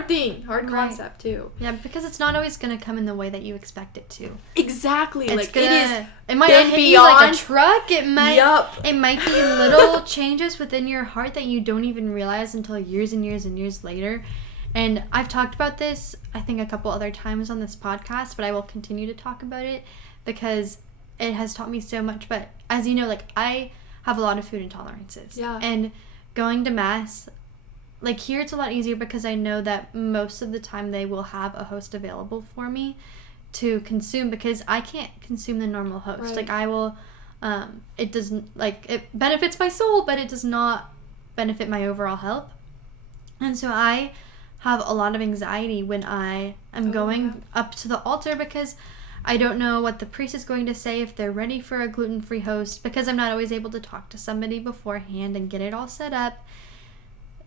thing, hard concept too. Yeah, because it's not always going to come in the way that you expect it to. Exactly. It's like, it might hit you like a truck. It might it might be little changes within your heart that you don't even realize until years and years and years later. And I've talked about this, I think, a couple other times on this podcast, but I will continue to talk about it because it has taught me so much. But as you know, like, I have a lot of food intolerances. Yeah. And going to Mass, like, here it's a lot easier because I know that most of the time they will have a host available for me to consume, because I can't consume the normal host. Right. Like, I will, it doesn't, like, it benefits my soul, but it does not benefit my overall health. And so I have a lot of anxiety when I am going up to the altar, because I don't know what the priest is going to say, if they're ready for a gluten-free host, because I'm not always able to talk to somebody beforehand and get it all set up.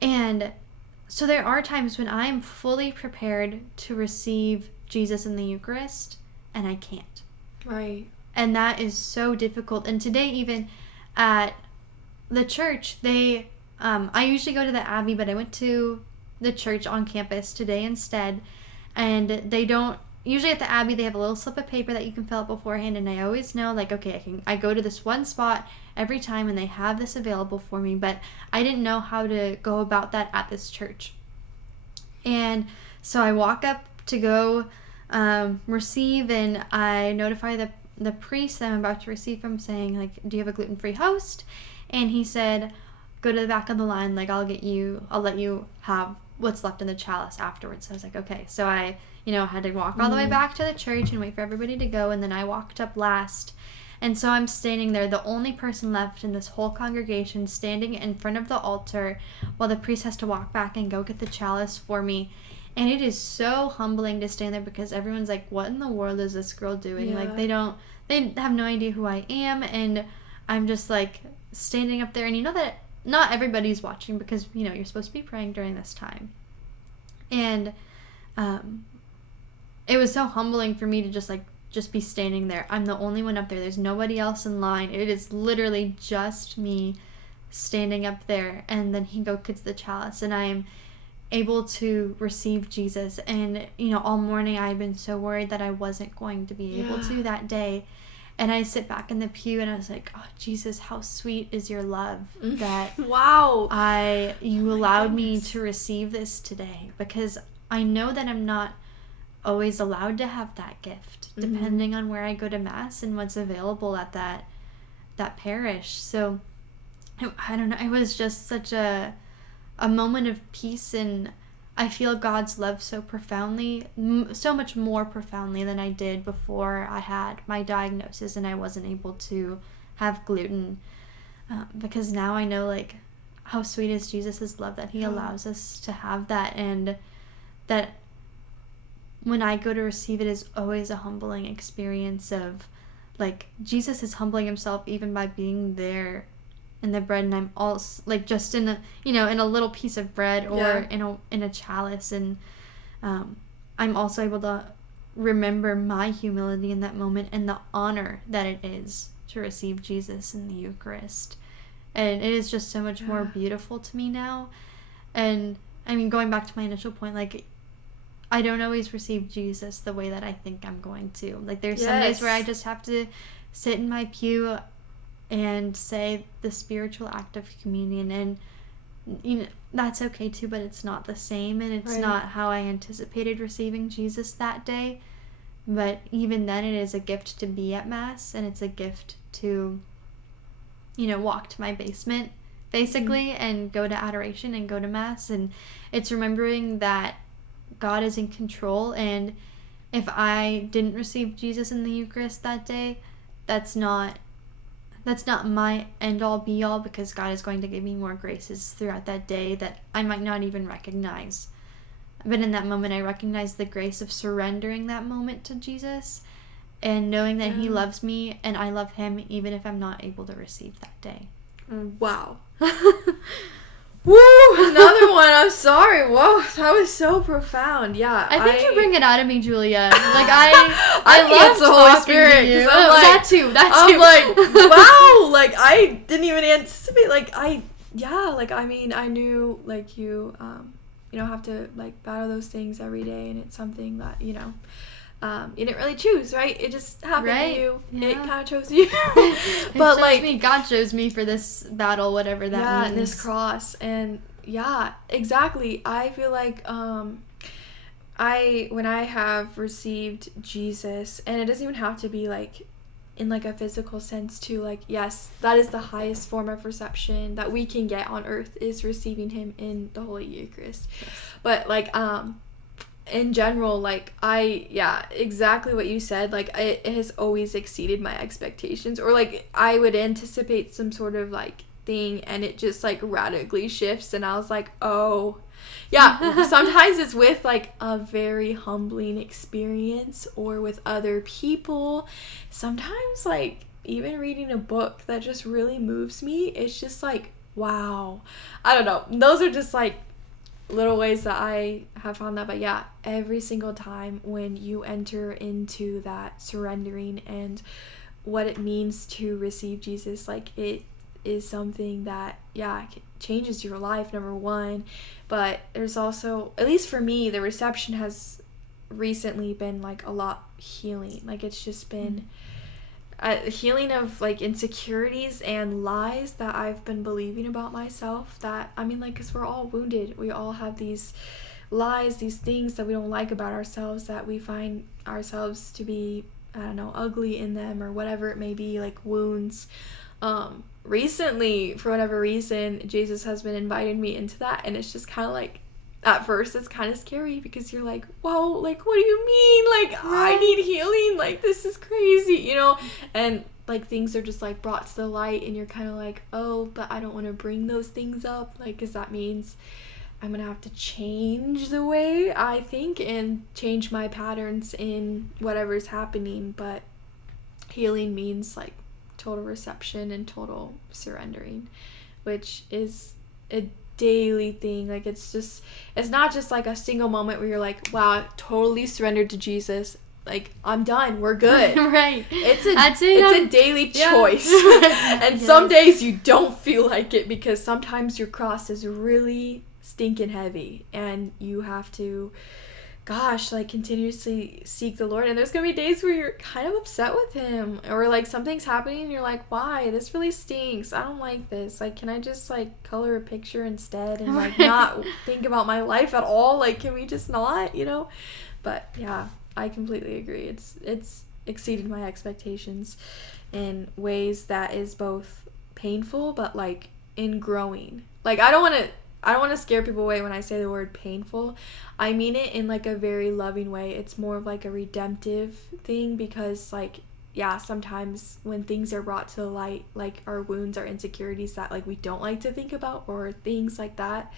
And so there are times when I'm fully prepared to receive Jesus in the Eucharist, and I can't. Right. And that is so difficult. And today, even at the church, I usually go to the Abbey, but I went to the church on campus today instead. And they don't, usually at the Abbey, they have a little slip of paper that you can fill out beforehand. And I always know, like, okay, I go to this one spot every time and they have this available for me. But I didn't know how to go about that at this church. And so I walk up to go receive, and I notify the priest that I'm about to receive from, saying, like, do you have a gluten-free host? And he said, go to the back of the line, like, I'll let you have what's left in the chalice afterwards. So I was like, okay. So I, had to walk all the way back to the church and wait for everybody to go, and then I walked up last. And so I'm standing there, the only person left in this whole congregation, standing in front of the altar while the priest has to walk back and go get the chalice for me. And it is so humbling to stand there, because everyone's like, what in the world is this girl doing? Yeah. Like, they have no idea who I am. And I'm just like standing up there, and that not everybody's watching, because, you're supposed to be praying during this time. And it was so humbling for me to just be standing there. I'm the only one up there. There's nobody else in line. It is literally just me standing up there. And then he gets the chalice, and I'm able to receive Jesus. And, all morning I've been so worried that I wasn't going to be able to that day. And I sit back in the pew and I was like, oh, Jesus, how sweet is your love that wow. you allowed me to receive this today, because I know that I'm not always allowed to have that gift, depending on where I go to Mass and what's available at that parish. So I don't know, it was just such a moment of peace, and I feel God's love so profoundly, so much more profoundly than I did before I had my diagnosis and I wasn't able to have gluten, because now I know, like, how sweet is Jesus' love that he allows us to have that, and that when I go to receive it is always a humbling experience of, like, Jesus is humbling himself even by being there in the bread, and I'm also, like, just in a, in a little piece of bread, or in a chalice, and I'm also able to remember my humility in that moment and the honor that it is to receive Jesus in the Eucharist. And it is just so much more beautiful to me now. And I mean, going back to my initial point, like, I don't always receive Jesus the way that I think I'm going to. Like, there's some days where I just have to sit in my pew and say the spiritual act of communion, and that's okay too, but it's not the same, and it's not how I anticipated receiving Jesus that day. But even then, it is a gift to be at Mass, and it's a gift to walk to my basement basically and go to adoration and go to Mass, and it's remembering that God is in control. And if I didn't receive Jesus in the Eucharist that day, that's not my end all be all, because God is going to give me more graces throughout that day that I might not even recognize. But in that moment, I recognize the grace of surrendering that moment to Jesus and knowing that He loves me and I love Him, even if I'm not able to receive that day. Wow. Woo! Another one. I'm sorry. Whoa, that was so profound. Yeah. I think you bring it out of me, Julia. Like I think love it's the Holy Spirit. to you. I'm like, that too. I'm like, wow. Like I didn't even anticipate. Like I mean, I knew like you have to like battle those things every day, and it's something that you didn't really choose, right? It just happened to you. Yeah. It kind of chose you. But like me. God chose me for this battle, whatever that means. Yeah, this cross. And yeah, exactly. I feel like when I have received Jesus, and it doesn't even have to be like in like a physical sense too, like yes, that is the highest form of reception that we can get on earth, is receiving Him in the Holy Eucharist. Yes. But like in general, like exactly what you said, like it has always exceeded my expectations, or like I would anticipate some sort of like thing and it just like radically shifts, and I was like, oh yeah. Sometimes it's with like a very humbling experience or with other people. Sometimes like even reading a book that just really moves me, it's just like, wow. I don't know, those are just like little ways that I have found that. But yeah, every single time when you enter into that surrendering and what it means to receive Jesus, like it is something that changes your life, number one. But there's also, at least for me, the reception has recently been like a lot healing. Like it's just been healing of like insecurities and lies that I've been believing about myself, that I mean, like, because we're all wounded, we all have these lies, these things that we don't like about ourselves, that we find ourselves to be, I don't know, ugly in them, or whatever it may be, like wounds. Recently, for whatever reason, Jesus has been inviting me into that, and it's just kind of like, at first it's kind of scary, because you're like, whoa, like what do you mean, like I need healing, like this is crazy, and like things are just like brought to the light, and you're kind of like, oh, but I don't want to bring those things up, like, because that means I'm gonna have to change the way I think and change my patterns in whatever's happening. But healing means like total reception and total surrendering, which is a daily thing. Like it's not just like a single moment where you're like, wow, I totally surrendered to Jesus, like I'm done, we're good. Right. It's a daily choice. And some days you don't feel like it, because sometimes your cross is really stinking heavy and you have to like continuously seek the Lord. And there's gonna be days where you're kind of upset with Him, or like something's happening and you're like, why, this really stinks, I don't like this, like can I just like color a picture instead and like not think about my life at all, like can we just not, But yeah, I completely agree. It's exceeded my expectations in ways that is both painful, but like in growing. Like I don't want to scare people away when I say the word painful. I mean it in like a very loving way. It's more of like a redemptive thing, because like, yeah, sometimes when things are brought to the light, like our wounds, our insecurities that like we don't like to think about, or things like that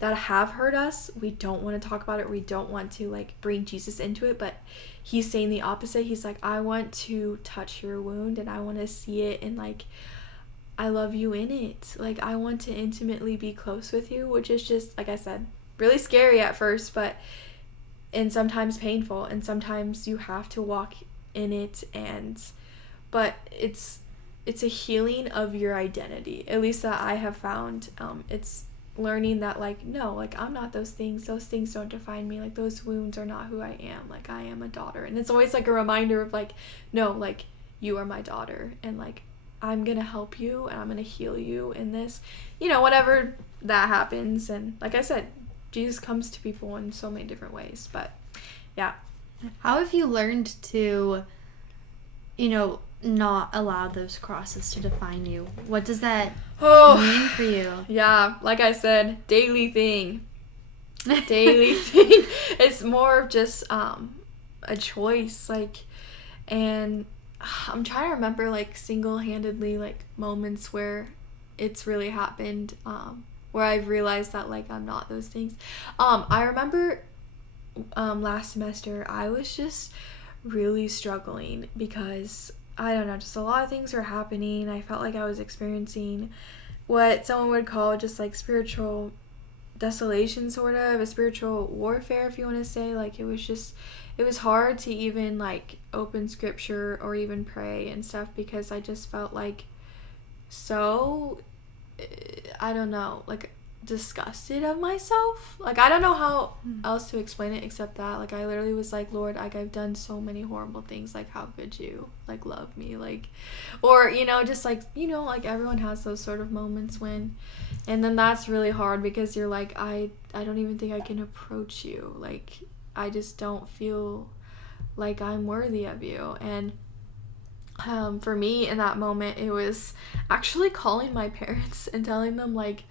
have hurt us, we don't want to talk about it. We don't want to like bring Jesus into it, but He's saying the opposite. He's like, I want to touch your wound and I want to see it, and like I love you in it. Like I want to intimately be close with you, which is just, like I said, really scary at first, and sometimes painful, and sometimes you have to walk in it, but it's a healing of your identity, at least that I have found. It's learning that like, no, like I'm not those things don't define me, like those wounds are not who I am, like I am a daughter. And it's always like a reminder of like, no, like you are my daughter, and like I'm gonna help you and I'm gonna heal you in this, whatever that happens. And like I said, Jesus comes to people in so many different ways. But yeah. How have you learned to, not allow those crosses to define you? What does that mean for you? Yeah, like I said, daily thing. It's more of just a choice, like, and I'm trying to remember, like, single-handedly, like, moments where it's really happened, where I've realized that, like, I'm not those things. I remember last semester I was just really struggling because, I don't know, just a lot of things were happening. I felt like I was experiencing what someone would call just, like, spiritual desolation, sort of, a spiritual warfare, if you want to say. Like, it was hard to even, like, open scripture or even pray and stuff because I just felt like so, I don't know, like, disgusted of myself. Like, I don't know how else to explain it except that, like, I literally was like, Lord, like, I've done so many horrible things, like, how could you, like, love me, like, or, you know, just, like, you know, like, everyone has those sort of moments when, and then that's really hard because you're like, I don't even think I can approach you, like, I just don't feel like I'm worthy of you. And for me in that moment, it was actually calling my parents and telling them, like,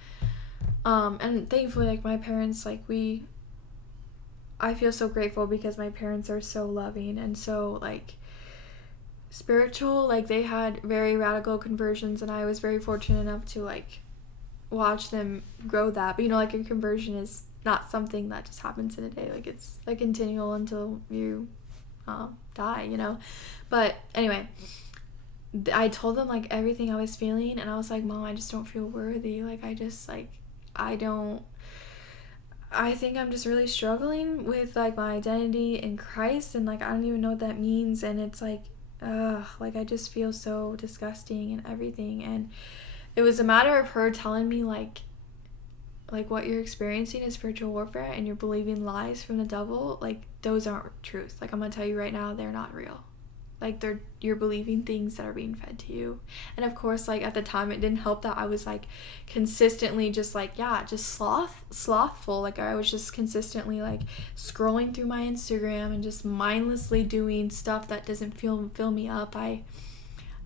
and thankfully, like, my parents, like, I feel so grateful because my parents are so loving and so, like, spiritual. Like, they had very radical conversions, and I was very fortunate enough to, like, watch them grow that. But, you know, like, a conversion is not something that just happens in a day. Like, it's, like, continual until you die, you know. But anyway, I told them, like, everything I was feeling, and I was like, Mom, I just don't feel worthy. Like, I just, like, I think I'm just really struggling with, like, my identity in Christ, and, like, I don't even know what that means, and it's like, like, I just feel so disgusting and everything. And it was a matter of her telling me, like, what you're experiencing is spiritual warfare and you're believing lies from the devil. Like, those aren't truth. Like, I'm gonna tell you right now, they're not real. Like, you're believing things that are being fed to you. And of course, like, at the time, it didn't help that I was, like, consistently just, like, just slothful. Like, I was just consistently, like, scrolling through my Instagram and just mindlessly doing stuff that doesn't fill me up. I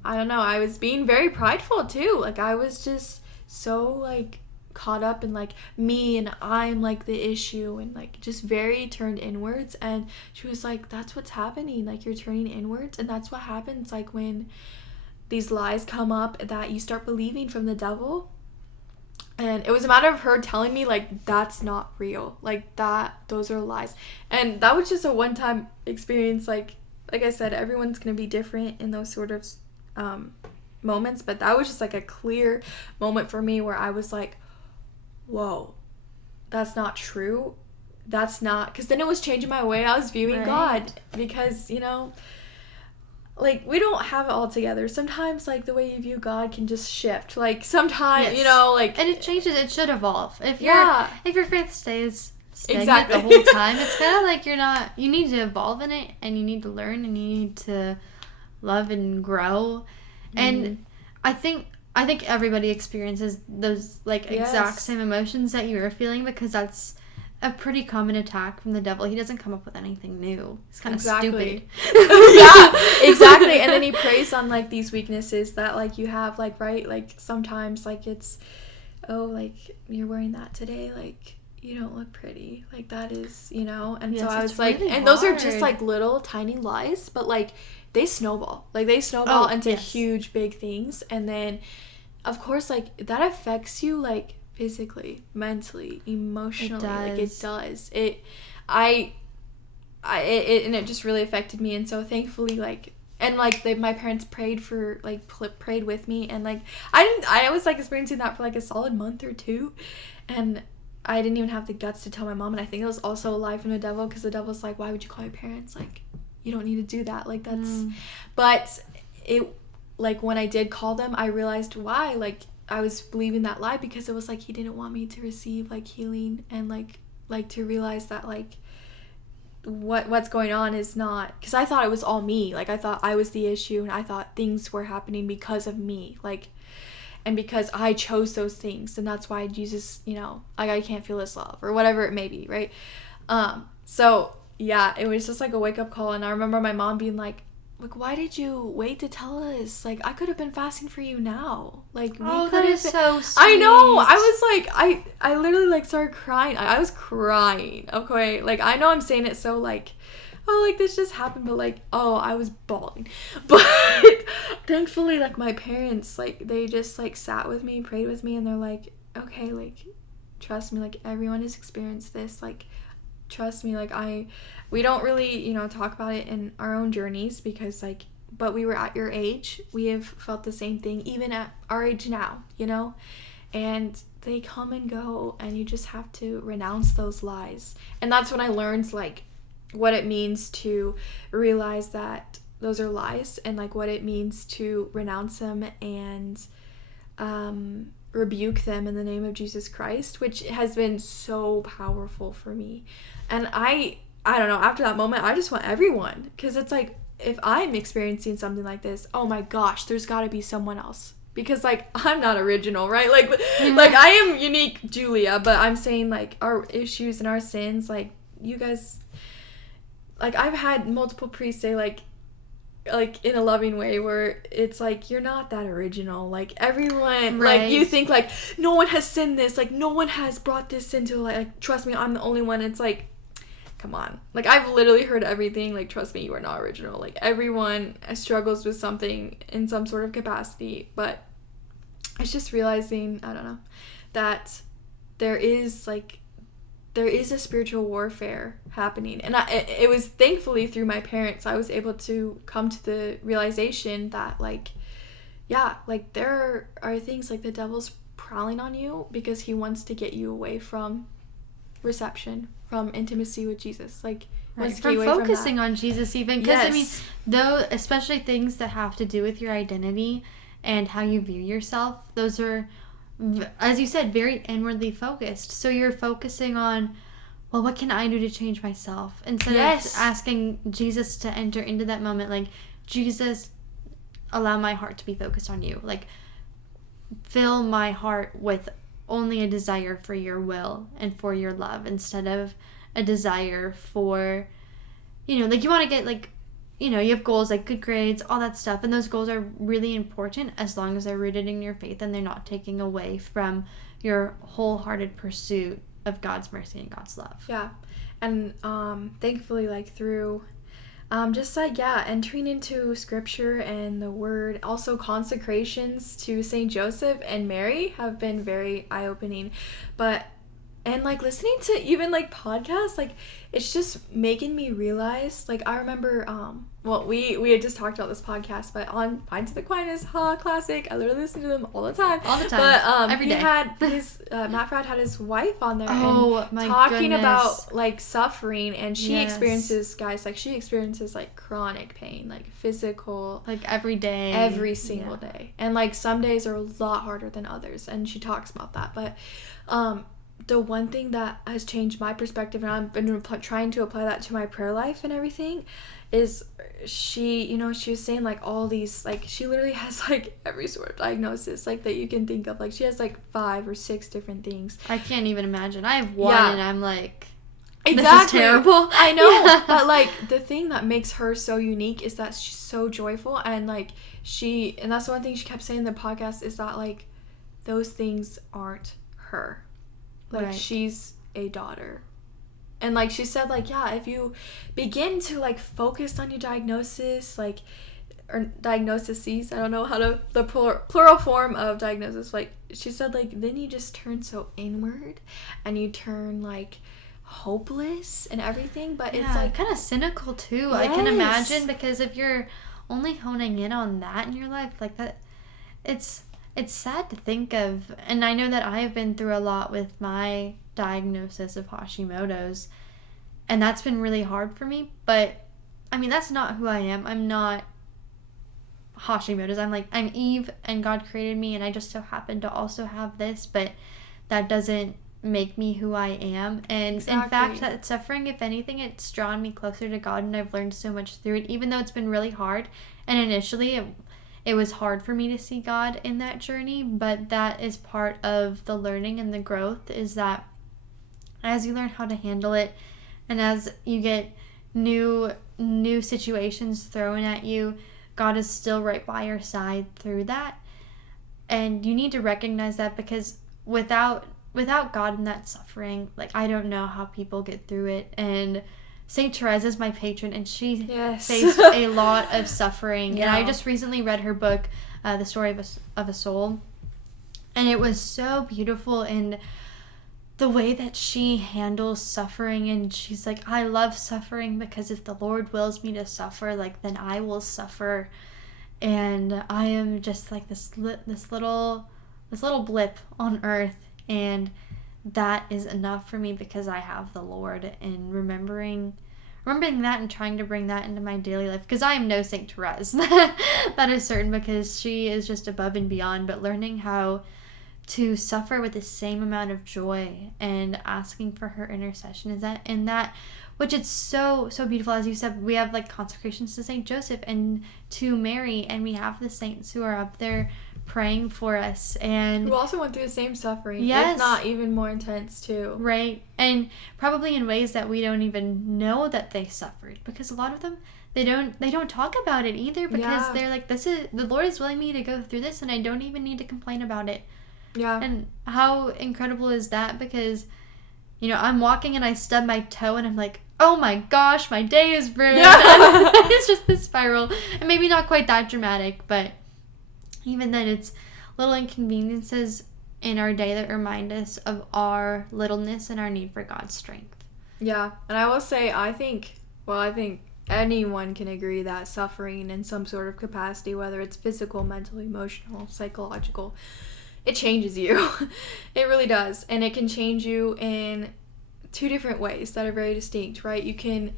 don't know, I was being very prideful too. Like, I was just so, like, caught up in, like, me and I'm, like, the issue, and, like, just very turned inwards. And she was like, that's what's happening, like, you're turning inwards, and that's what happens, like, when these lies come up that you start believing from the devil. And it was a matter of her telling me, like, that's not real, like, those are lies. And that was just a one-time experience. Like I said, everyone's gonna be different in those sort of moments, but that was just, like, a clear moment for me where I was like, whoa, that's not true. That's not, because then it was changing my way I was viewing God, because, you know, like, we don't have it all together. Sometimes, like, the way you view God can just shift. Like, sometimes, you know, like, and it changes. It should evolve. If your faith stays stagnant the whole time, it's kind of like you need to evolve in it, and you need to learn, and you need to love and grow. And I think everybody experiences those, like, exact same emotions that you were feeling, because that's a pretty common attack from the devil. He doesn't come up with anything new. It's kind of stupid. Yeah, exactly. And then he preys on, like, these weaknesses that, like, you have, like, right? Like, sometimes, like, it's, oh, like, you're wearing that today, like, you don't look pretty. Like, that is, you know? And so I was like, really and those are just, like, little tiny lies, but, like, they snowball. Like, they snowball into huge, big things. And then, of course, like, that affects you, like, physically, mentally, emotionally. It does. It just really affected me. And so, thankfully, like, and, like, my parents prayed with me. And, like, I was, like, experiencing that for, like, a solid month or two. And I didn't even have the guts to tell my mom. And I think it was also a lie from the devil, because the devil's like, why would you call your parents? Like, you don't need to do that. Like, that's, but it, like, when I did call them, I realized why, like, I was believing that lie, because it was like he didn't want me to receive, like, healing, and, like to realize that, like, what's going on is not, because I thought it was all me. Like, I thought I was the issue, and I thought things were happening because of me, like, and because I chose those things, and that's why Jesus, you know, like, I can't feel his love, or whatever it may be, right? So yeah, it was just, like, a wake-up call. And I remember my mom being like, why did you wait to tell us? Like, I could have been fasting for you now. Like, that is so sweet. I know. I was like, I literally, like, started crying. I was crying. Okay, like, I know I'm saying it so, like, oh, like this just happened, but like, oh, I was bawling. But thankfully, like my parents, like they just like sat with me, prayed with me, and they're like, okay, like trust me, like everyone has experienced this, like trust me, like we don't really, talk about it in our own journeys because like, but we were at your age, we have felt the same thing even at our age now, and they come and go, and you just have to renounce those lies. And that's when I learned like what it means to realize that those are lies, and like what it means to renounce them and rebuke them in the name of Jesus Christ, which has been so powerful for me. And I don't know, after that moment, I just want everyone, because it's like, if I'm experiencing something like this, oh my gosh, there's got to be someone else, because like I'm not original, right? Like like I am unique Julia, but I'm saying like our issues and our sins, like you guys, like I've had multiple priests say like in a loving way, where it's like, you're not that original, like everyone, right. Like you think like no one has sinned this, like no one has brought this into like trust me, I'm the only one. It's like, come on, like I've literally heard everything, like trust me, you are not original, like everyone struggles with something in some sort of capacity. But it's just realizing, I don't know, that there is a spiritual warfare happening. And it was thankfully through my parents, I was able to come to the realization that like, yeah, like there are things like the devil's prowling on you because he wants to get you away from reception, from intimacy with Jesus, like right. From focusing on Jesus, even because yes. I mean, though, especially things that have to do with your identity and how you view yourself, those are, as you said, very inwardly focused. So you're focusing on, well, what can I do to change myself, instead yes. of asking Jesus to enter into that moment, like, Jesus, allow my heart to be focused on you, like fill my heart with only a desire for your will and for your love, instead of a desire for, like you want to get like, you have goals like good grades, all that stuff, and those goals are really important as long as they're rooted in your faith and they're not taking away from your wholehearted pursuit of God's mercy and God's love. Yeah. And thankfully, like through just like, yeah, entering into scripture and the word, also consecrations to Saint Joseph and Mary have been very eye-opening. And like listening to even like podcasts, like it's just making me realize, like I remember we had just talked about this podcast, but on Pines of the Aquinas, classic, I literally listen to them all the time. But every day. He had his Matt Fradd had his wife on there, and talking goodness. About like suffering, and she yes. experiences like chronic pain, like physical, like every day, every single day, and like some days are a lot harder than others, and she talks about that. But the one thing that has changed my perspective, and I've been trying to apply that to my prayer life and everything, is she was saying like all these, like she literally has like every sort of diagnosis like that you can think of. Like she has like 5 or 6 different things. I can't even imagine. I have one, and I'm like, exactly. This is terrible. I know. Yeah. But like the thing that makes her so unique is that she's so joyful, and like and that's the one thing she kept saying in the podcast, is that like those things aren't her. Like, right. She's a daughter. And, like, she said, like, yeah, if you begin to, like, focus on your diagnosis, like, or diagnoses, I don't know how to, the plural form of diagnosis, like, she said, like, then you just turn so inward, and you turn, like, hopeless and everything, but it's, like, kind of cynical, too. Yes. I can imagine, because if you're only honing in on that in your life, like, that, it's sad to think of, and I know that I've been through a lot with my diagnosis of Hashimoto's, and that's been really hard for me, but, I mean, that's not who I am. I'm not Hashimoto's. I'm Eve, and God created me, and I just so happen to also have this, but that doesn't make me who I am, and exactly. In fact, that suffering, if anything, it's drawn me closer to God, and I've learned so much through it, even though it's been really hard, and initially, it was hard for me to see God in that journey, but that is part of the learning and the growth, is that as you learn how to handle it, and as you get new situations thrown at you, God is still right by your side through that. And you need to recognize that, because without God in that suffering, like, I don't know how people get through it. And Saint Therese is my patron, and she Yes. faced a lot of suffering. Yeah. And I just recently read her book, The Story of a Soul, and it was so beautiful. And the way that she handles suffering, and she's like, I love suffering because if the Lord wills me to suffer, like, then I will suffer. And I am just like this little blip on earth, and that is enough for me because I have the Lord. And remembering that and trying to bring that into my daily life, because I am no Saint Therese, that is certain, because she is just above and beyond, but learning how to suffer with the same amount of joy and asking for her intercession is that which it's so beautiful. As you said, we have like consecrations to Saint Joseph and to Mary, and we have the saints who are up there praying for us, and who also went through the same suffering, yes, if not even more intense too. Right. And probably in ways that we don't even know that they suffered, because a lot of them, they don't talk about it either, because they're like, this is, the Lord is willing me to go through this, and I don't even need to complain about it. Yeah. And how incredible is that? Because, you know, I'm walking and I stub my toe and I'm like, oh my gosh, my day is ruined. Yeah. It's just this spiral. And maybe not quite that dramatic, but even then, it's little inconveniences in our day that remind us of our littleness and our need for God's strength. Yeah. And I will say, I think anyone can agree that suffering in some sort of capacity, whether it's physical, mental, emotional, psychological, it changes you. It really does. And it can change you in two different ways that are very distinct, right? You can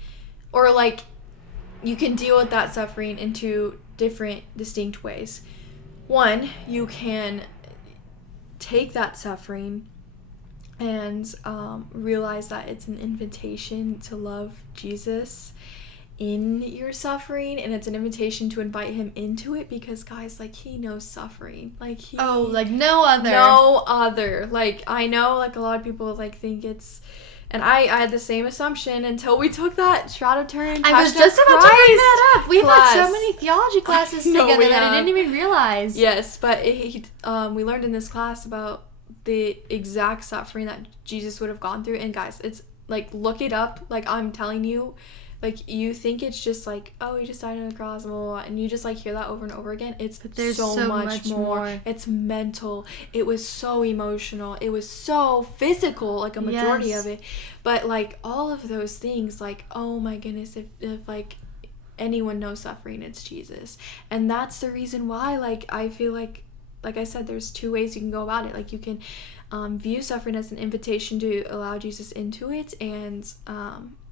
deal with that suffering in two different distinct ways. One, you can take that suffering and realize that it's an invitation to love Jesus in your suffering, and it's an invitation to invite him into it, because guys, like, he knows suffering, like like no other. Like, I know, like, a lot of people like think it's, and I had the same assumption until we took that Shroud of Turin. I was just about to bring that up. We've had so many theology classes together that I didn't even realize. Yes, but we learned in this class about the exact suffering that Jesus would have gone through, and guys, it's like, look it up. Like, I'm telling you, like, you think it's just like, oh, he just died on the cross, blah, blah, blah, and you just like hear that over and over again. There's so much more. It's mental. It was so emotional. It was so physical, like a majority of it. But like all of those things, like, oh my goodness, if like anyone knows suffering, it's Jesus. And that's the reason why, like, I feel like I said, there's two ways you can go about it. Like, you can view suffering as an invitation to allow Jesus into it,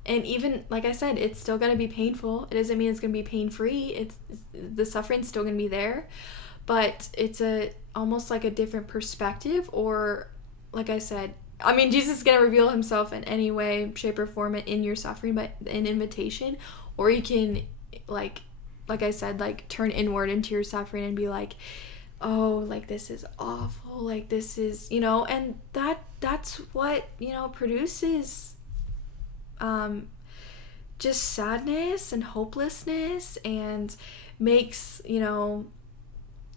and even, like I said, it's still going to be painful. It doesn't mean it's going to be pain-free. The suffering's still going to be there, but it's almost like a different perspective, or, like I said, I mean, Jesus is going to reveal himself in any way, shape, or form in your suffering, but an invitation. Or you can, like I said, like, turn inward into your suffering and be like, oh, like, this is awful, like, this is, you know, and that's what, you know, produces just sadness and hopelessness, and makes, you know,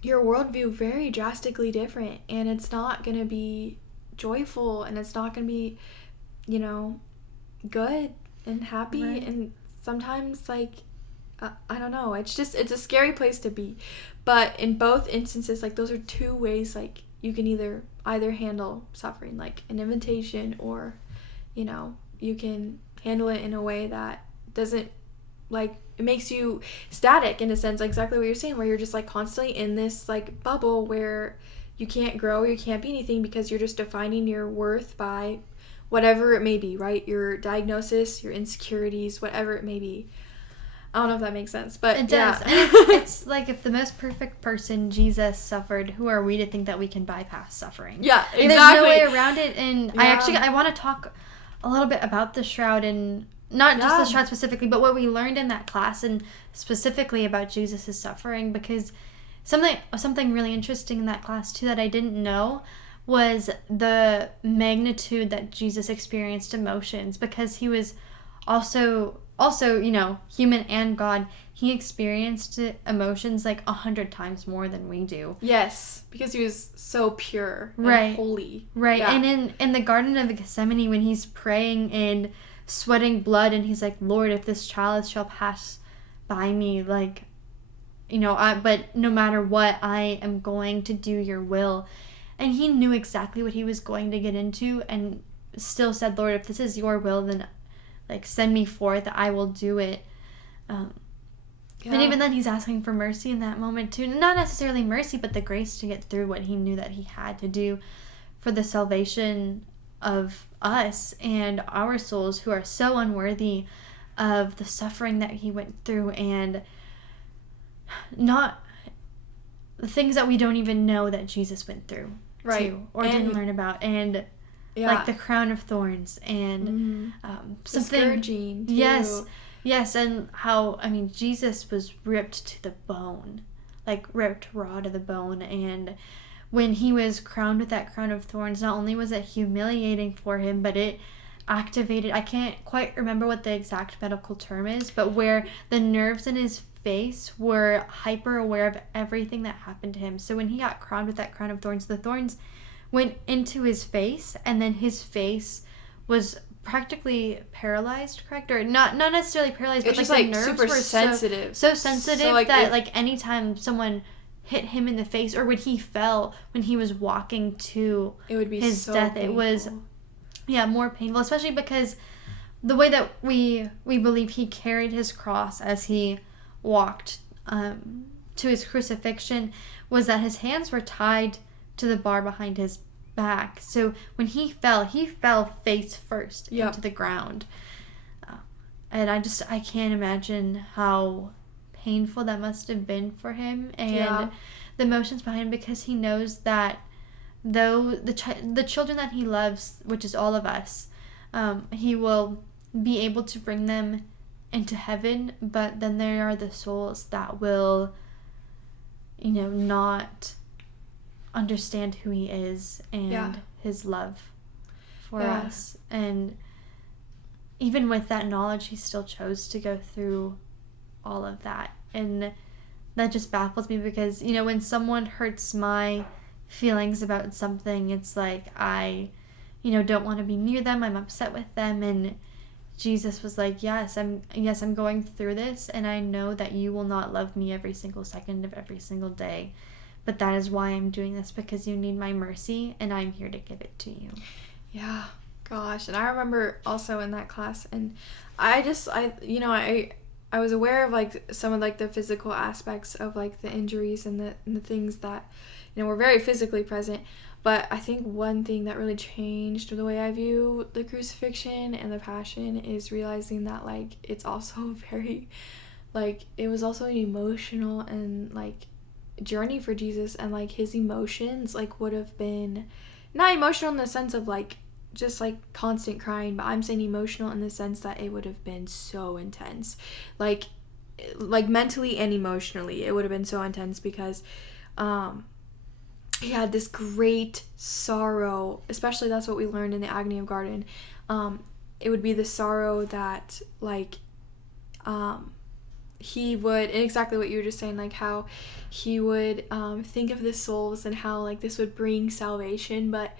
your worldview very drastically different, and it's not gonna be joyful, and it's not gonna be, you know, good and happy. Right. And sometimes, like, I don't know, it's a scary place to be. But in both instances, like, those are two ways, like, you can either handle suffering, like an invitation, or, you know, you can handle it in a way that doesn't, like, it makes you static, in a sense, like exactly what you're saying, where you're just, like, constantly in this, like, bubble where you can't grow, you can't be anything, because you're just defining your worth by whatever it may be, right? Your diagnosis, your insecurities, whatever it may be. I don't know if that makes sense, but it does. Yeah. And it's like, if the most perfect person, Jesus, suffered, who are we to think that we can bypass suffering? Yeah, exactly. And there's no way around it. And yeah. I want to talk a little bit about the shroud, and not just the shroud specifically, but what we learned in that class, and specifically about Jesus' suffering, because something really interesting in that class too that I didn't know was the magnitude that Jesus experienced emotions, because he was also, you know, human and God. He experienced emotions like 100 times more than we do. Yes, because he was so pure and holy. Right. Yeah. And in the Garden of Gethsemane, when he's praying and sweating blood, and he's like, Lord, if this chalice shall pass by me, like, but no matter what, I am going to do your will. And he knew exactly what he was going to get into, and still said, Lord, if this is your will, then like send me forth, I will do it. And even then he's asking for mercy in that moment too. Not necessarily mercy, but the grace to get through what he knew that he had to do for the salvation of us and our souls who are so unworthy of the suffering that he went through, and not the things that we don't even know that Jesus went through, right? Too, or didn't learn about, and like the crown of thorns and something. The scourging, too. Yes, and how Jesus was ripped to the bone, like ripped raw to the bone, and when he was crowned with that crown of thorns, not only was it humiliating for him, but it activated, I can't quite remember what the exact medical term is, but where the nerves in his face were hyper aware of everything that happened to him. So when he got crowned with that crown of thorns, the thorns went into his face, and then his face was practically paralyzed, correct? Or not necessarily paralyzed, but just the like nerves super were sensitive. So sensitive that like anytime someone hit him in the face, or when he fell when he was walking to it would be his so death, painful. It was more painful, especially because the way that we believe he carried his cross as he walked to his crucifixion was that his hands were tied to the bar behind his back. So when he fell face first into the ground. And I can't imagine how painful that must have been for him, and the emotions behind him, because he knows that though the children that he loves, which is all of us, he will be able to bring them into heaven, but then there are the souls that will not understand who he is and his love for us. And even with that knowledge, he still chose to go through all of that. And that just baffles me, because when someone hurts my feelings about something, it's like I don't want to be near them, I'm upset with them. And Jesus was like, yes, I'm going through this, and I know that you will not love me every single second of every single day, but that is why I'm doing this, because you need my mercy, and I'm here to give it to you. Yeah, gosh. And I remember also in that class, and I was aware of like some of like the physical aspects of like the injuries and the things that were very physically present. But I think one thing that really changed the way I view the crucifixion and the passion is realizing that like it's also very like it was also an emotional and like journey for Jesus, and like his emotions like would have been not emotional in the sense of like just like constant crying, but I'm saying emotional in the sense that it would have been so intense, like mentally and emotionally it would have been so intense, because he had this great sorrow, especially that's what we learned in the agony of garden. It would be the sorrow that like he would, and exactly what you were just saying, like how he would think of the souls and how like this would bring salvation, but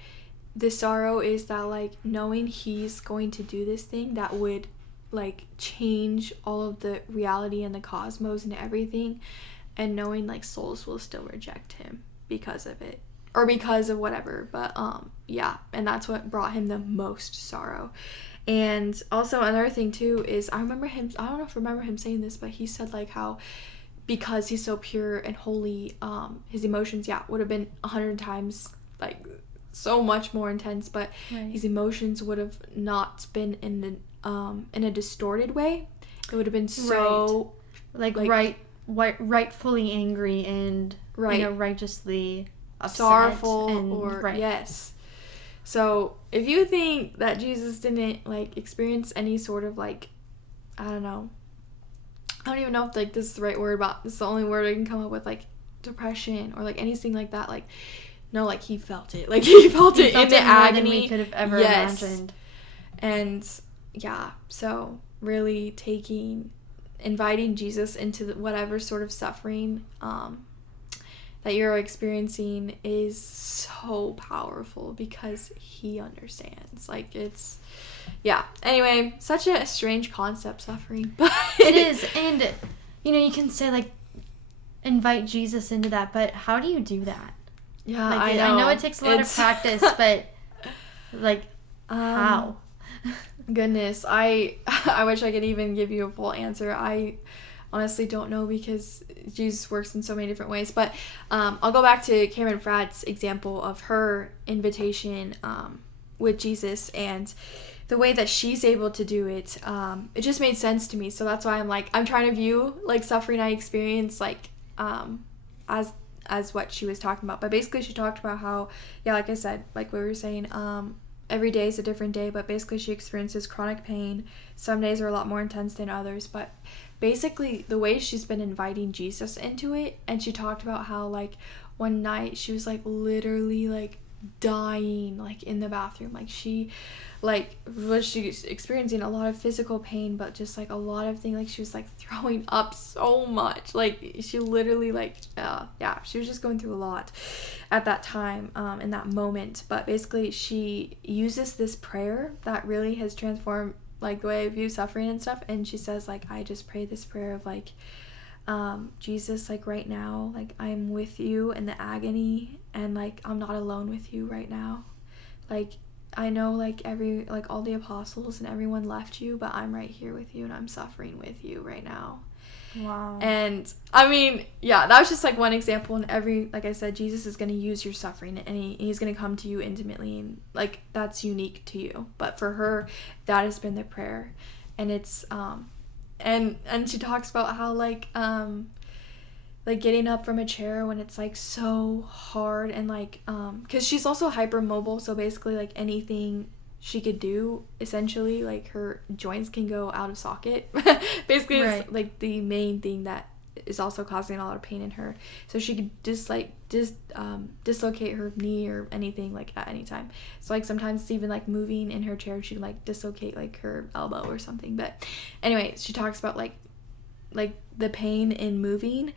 the sorrow is that like knowing he's going to do this thing that would like change all of the reality and the cosmos and everything, and knowing like souls will still reject him because of it, or because of whatever, but and that's what brought him the most sorrow. And also another thing too is I don't know if you remember him saying this, but he said like how because he's so pure and holy, his emotions would have been 100 times like so much more intense, but his emotions would have not been in a distorted way. It would have been so rightfully angry and righteously upset, sorrowful, yes. So if you think that Jesus didn't like experience any sort of like, I don't even know if like this is the right word, but this is the only word I can come up with, like depression or like anything like that, like no, like he felt it, like he felt it in the agony more than we could have ever imagined. And so really inviting Jesus into whatever sort of suffering that that you're experiencing is so powerful because he understands. Like, it's, yeah. Anyway, such a strange concept, suffering. But it is. And, you know, you can say, like, invite Jesus into that, but how do you do that? Yeah, like, I know it takes a lot of practice, but, like, how? Goodness, I wish I could even give you a full answer. I honestly don't know because Jesus works in so many different ways. But I'll go back to Cameron Fradd's example of her invitation with Jesus and the way that she's able to do it. It just made sense to me. So that's why I'm trying to view like suffering I experience like as what she was talking about. But basically she talked about how, yeah, like I said, like we were saying, every day is a different day, but basically she experiences chronic pain. Some days are a lot more intense than others, but basically the way she's been inviting Jesus into it, and she talked about how like one night she was like literally like dying like in the bathroom. Like she was experiencing a lot of physical pain, but just like a lot of things, like she was like throwing up so much. Like she literally like she was just going through a lot at that time, in that moment. But basically she uses this prayer that really has transformed like the way I view suffering and stuff. And she says like, I just pray this prayer of like, Jesus, like right now, like I'm with you in the agony, and like I'm not alone with you right now. Like I know like all the apostles and everyone left you, but I'm right here with you and I'm suffering with you right now. Wow. And I mean, yeah, that was just like one example. And like I said, Jesus is going to use your suffering, and he's going to come to you intimately, and like that's unique to you. But for her, that has been the prayer. And it's and she talks about how like getting up from a chair when it's like so hard, and like because she's also hypermobile, so basically like anything she could do, essentially like her joints can go out of socket. Basically right. It's like the main thing that is also causing a lot of pain in her, so she could just dislocate her knee or anything like at any time. So like sometimes it's even like moving in her chair, she can like dislocate like her elbow or something. But anyway, she talks about like the pain in moving,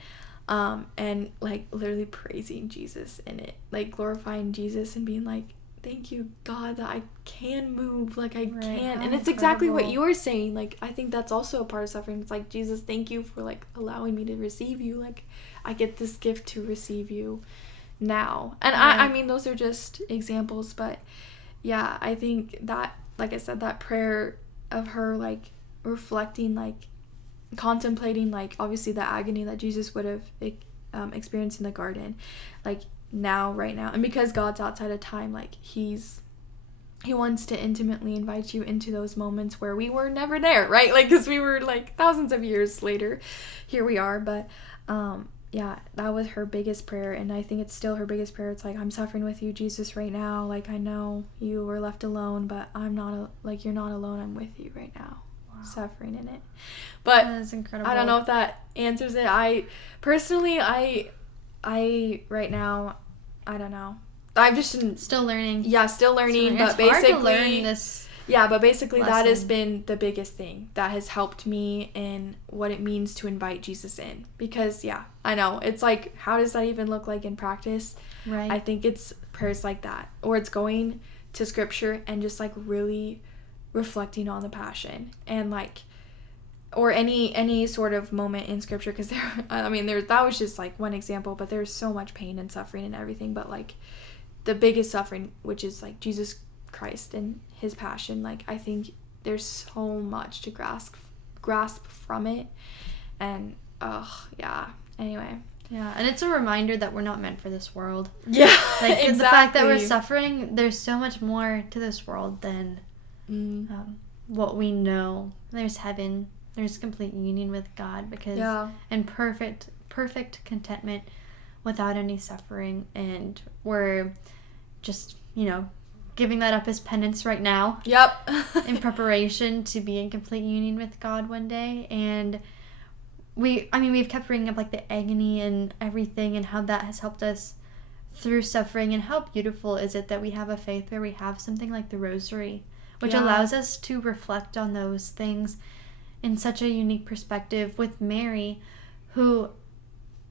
and like literally praising Jesus in it, like glorifying Jesus and being like, thank you God that I can move, like I can. And it's incredible. Exactly what you were saying. Like I think that's also a part of suffering. It's like, Jesus, thank you for like allowing me to receive you. Like I get this gift to receive you now. And right. I mean those are just examples, but yeah, I think that, like I said, that prayer of her like reflecting, like contemplating like obviously the agony that Jesus would have experienced in the garden, like now, right now. And because God's outside of time, like he wants to intimately invite you into those moments where we were never there, right? Like because we were like thousands of years later, here we are. But yeah, that was her biggest prayer, and I think it's still her biggest prayer. It's like, I'm suffering with you, Jesus, right now. Like I know you were left alone, but I'm not like you're not alone. I'm with you right now. Wow. Suffering in it. But that is incredible. I don't know if that answers it. I personally right now, I don't know. I'm just still learning. Yeah, still learning. But it's basically, hard to learn this. Yeah, but basically lesson. That has been the biggest thing that has helped me in what it means to invite Jesus in. Because yeah, I know it's like, how does that even look like in practice? Right. I think it's prayers like that, or it's going to scripture and just like really reflecting on the passion, and like, or any sort of moment in scripture, because that was just like one example, but there's so much pain and suffering and everything. But like the biggest suffering, which is like Jesus Christ and his passion, like I think there's so much to grasp from it. And anyway, yeah, and it's a reminder that we're not meant for this world. Yeah, like exactly. The fact that we're suffering, there's so much more to this world than what we know. There's heaven. There's complete union with God, and perfect contentment without any suffering. And we're just, giving that up as penance right now. Yep. In preparation to be in complete union with God one day. And we've kept bringing up like the agony and everything, and how that has helped us through suffering, and how beautiful is it that we have a faith where we have something like the Rosary, which allows us to reflect on those things in such a unique perspective, with Mary, who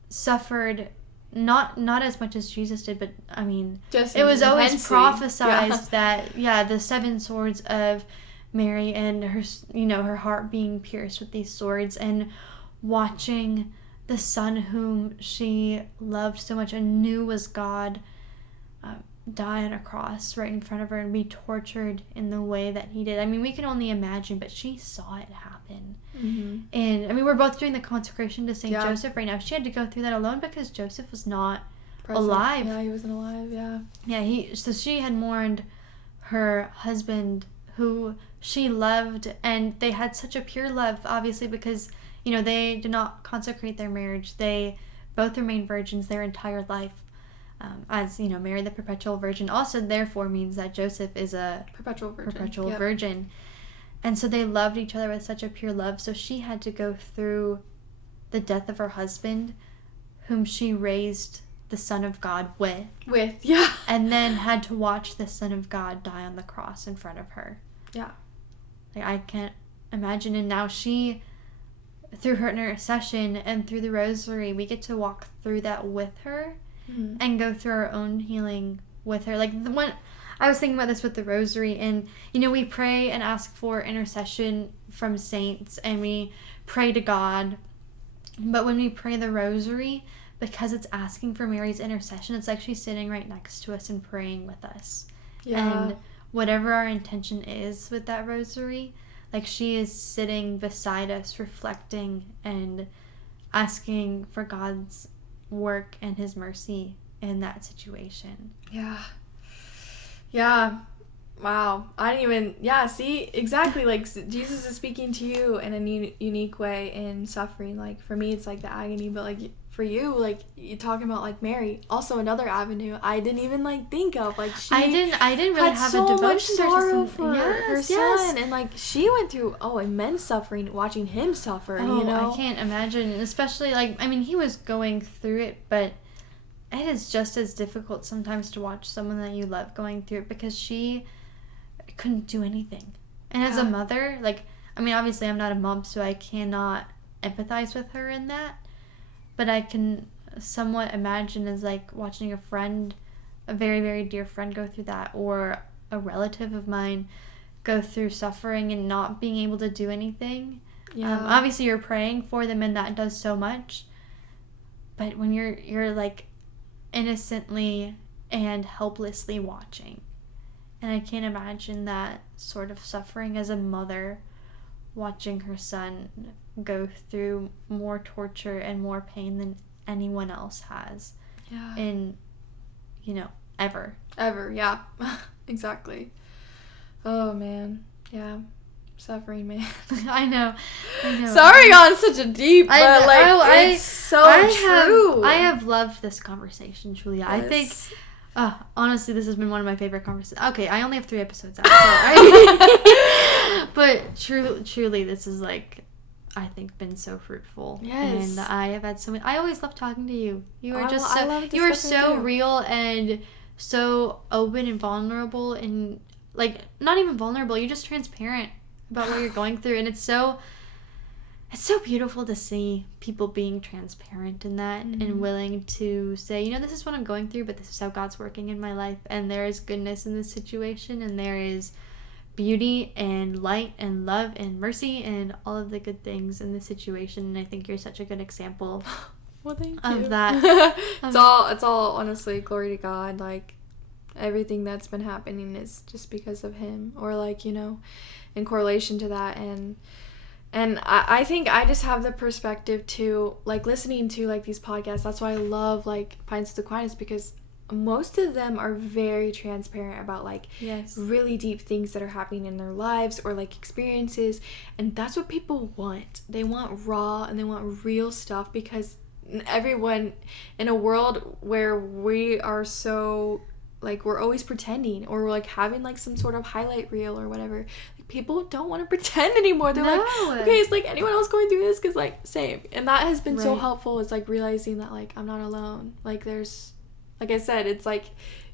suffered not as much as Jesus did, but I mean, just it was always intensely. prophesized that the 7 swords of Mary and her, her heart being pierced with these swords, and watching the son whom she loved so much and knew was God die on a cross right in front of her and be tortured in the way that he did. I mean, we can only imagine, but she saw it happen. Mm-hmm. And I mean, we're both doing the consecration to Saint Joseph right now. She had to go through that alone because Joseph was not alive. Yeah, he wasn't alive. Yeah, so she had mourned her husband who she loved, and they had such a pure love, obviously, because they did not consecrate their marriage. They both remained virgins their entire life. As Mary the perpetual virgin also therefore means that Joseph is a perpetual virgin. And so they loved each other with such a pure love. So she had to go through the death of her husband, whom she raised the Son of God with. And then had to watch the Son of God die on the cross in front of her. Yeah. Like, I can't imagine. And now she, through her intercession and through the rosary, we get to walk through that with her. Mm-hmm. And go through our own healing with her. Like, the one, I was thinking about this with the rosary, and we pray and ask for intercession from saints, and we pray to God, but when we pray the rosary, because it's asking for Mary's intercession, it's like she's sitting right next to us and praying with us. And whatever our intention is with that rosary, like, she is sitting beside us, reflecting and asking for God's work and his mercy in that situation. Wow. I didn't even see, exactly, like, Jesus is speaking to you in a unique way in suffering. Like, for me it's like the agony, but like for you, like, you're talking about like Mary, also another avenue I didn't even like think of. Like, she I didn't really have so a devotion much sorrow for her yes. son, and like she went through immense suffering watching him suffer. I can't imagine, especially, like, I mean, he was going through it, but it is just as difficult sometimes to watch someone that you love going through it, because she couldn't do anything. And as a mother, like, I mean, obviously I'm not a mom, so I cannot empathize with her in that, but I can somewhat imagine as like watching a friend, a very, very dear friend, go through that, or a relative of mine go through suffering and not being able to do anything. Obviously you're praying for them, and that does so much, but when you're like innocently and helplessly watching, and I can't imagine that sort of suffering as a mother, watching her son go through more torture and more pain than anyone else has in ever exactly. Oh man, suffering, man. I know. Sorry on such a deep, but it's so true. I have loved this conversation, Julia. I think honestly, this has been one of my favorite conversations. Okay, I only have 3 episodes out, but truly, this is like, I think, been so fruitful. Yes. And I have had so many. I always love talking to you. You are you are so real and so open and vulnerable, and like, not even vulnerable, you're just transparent about what you're going through, and it's so beautiful to see people being transparent in that, and willing to say, this is what I'm going through, but this is how God's working in my life, and there is goodness in this situation, and there is beauty and light and love and mercy and all of the good things in this situation. And I think you're such a good example of that. It's all honestly, glory to God. Like, everything that's been happening is just because of him, or like, in correlation to that. And I think I just have the perspective to, like, listening to like these podcasts. That's why I love like Pints of Aquinas, because most of them are very transparent about like really deep things that are happening in their lives, or like experiences, and that's what people want. They want raw and they want real stuff, because everyone, in a world where we are so like, we're always pretending, or we're like having like some sort of highlight reel or whatever, like, people don't want to pretend anymore. They're like, okay, it's like anyone else going through this, because like, same. And that has been so helpful. It's like realizing that like, I'm not alone. Like, there's, like I said, it's like,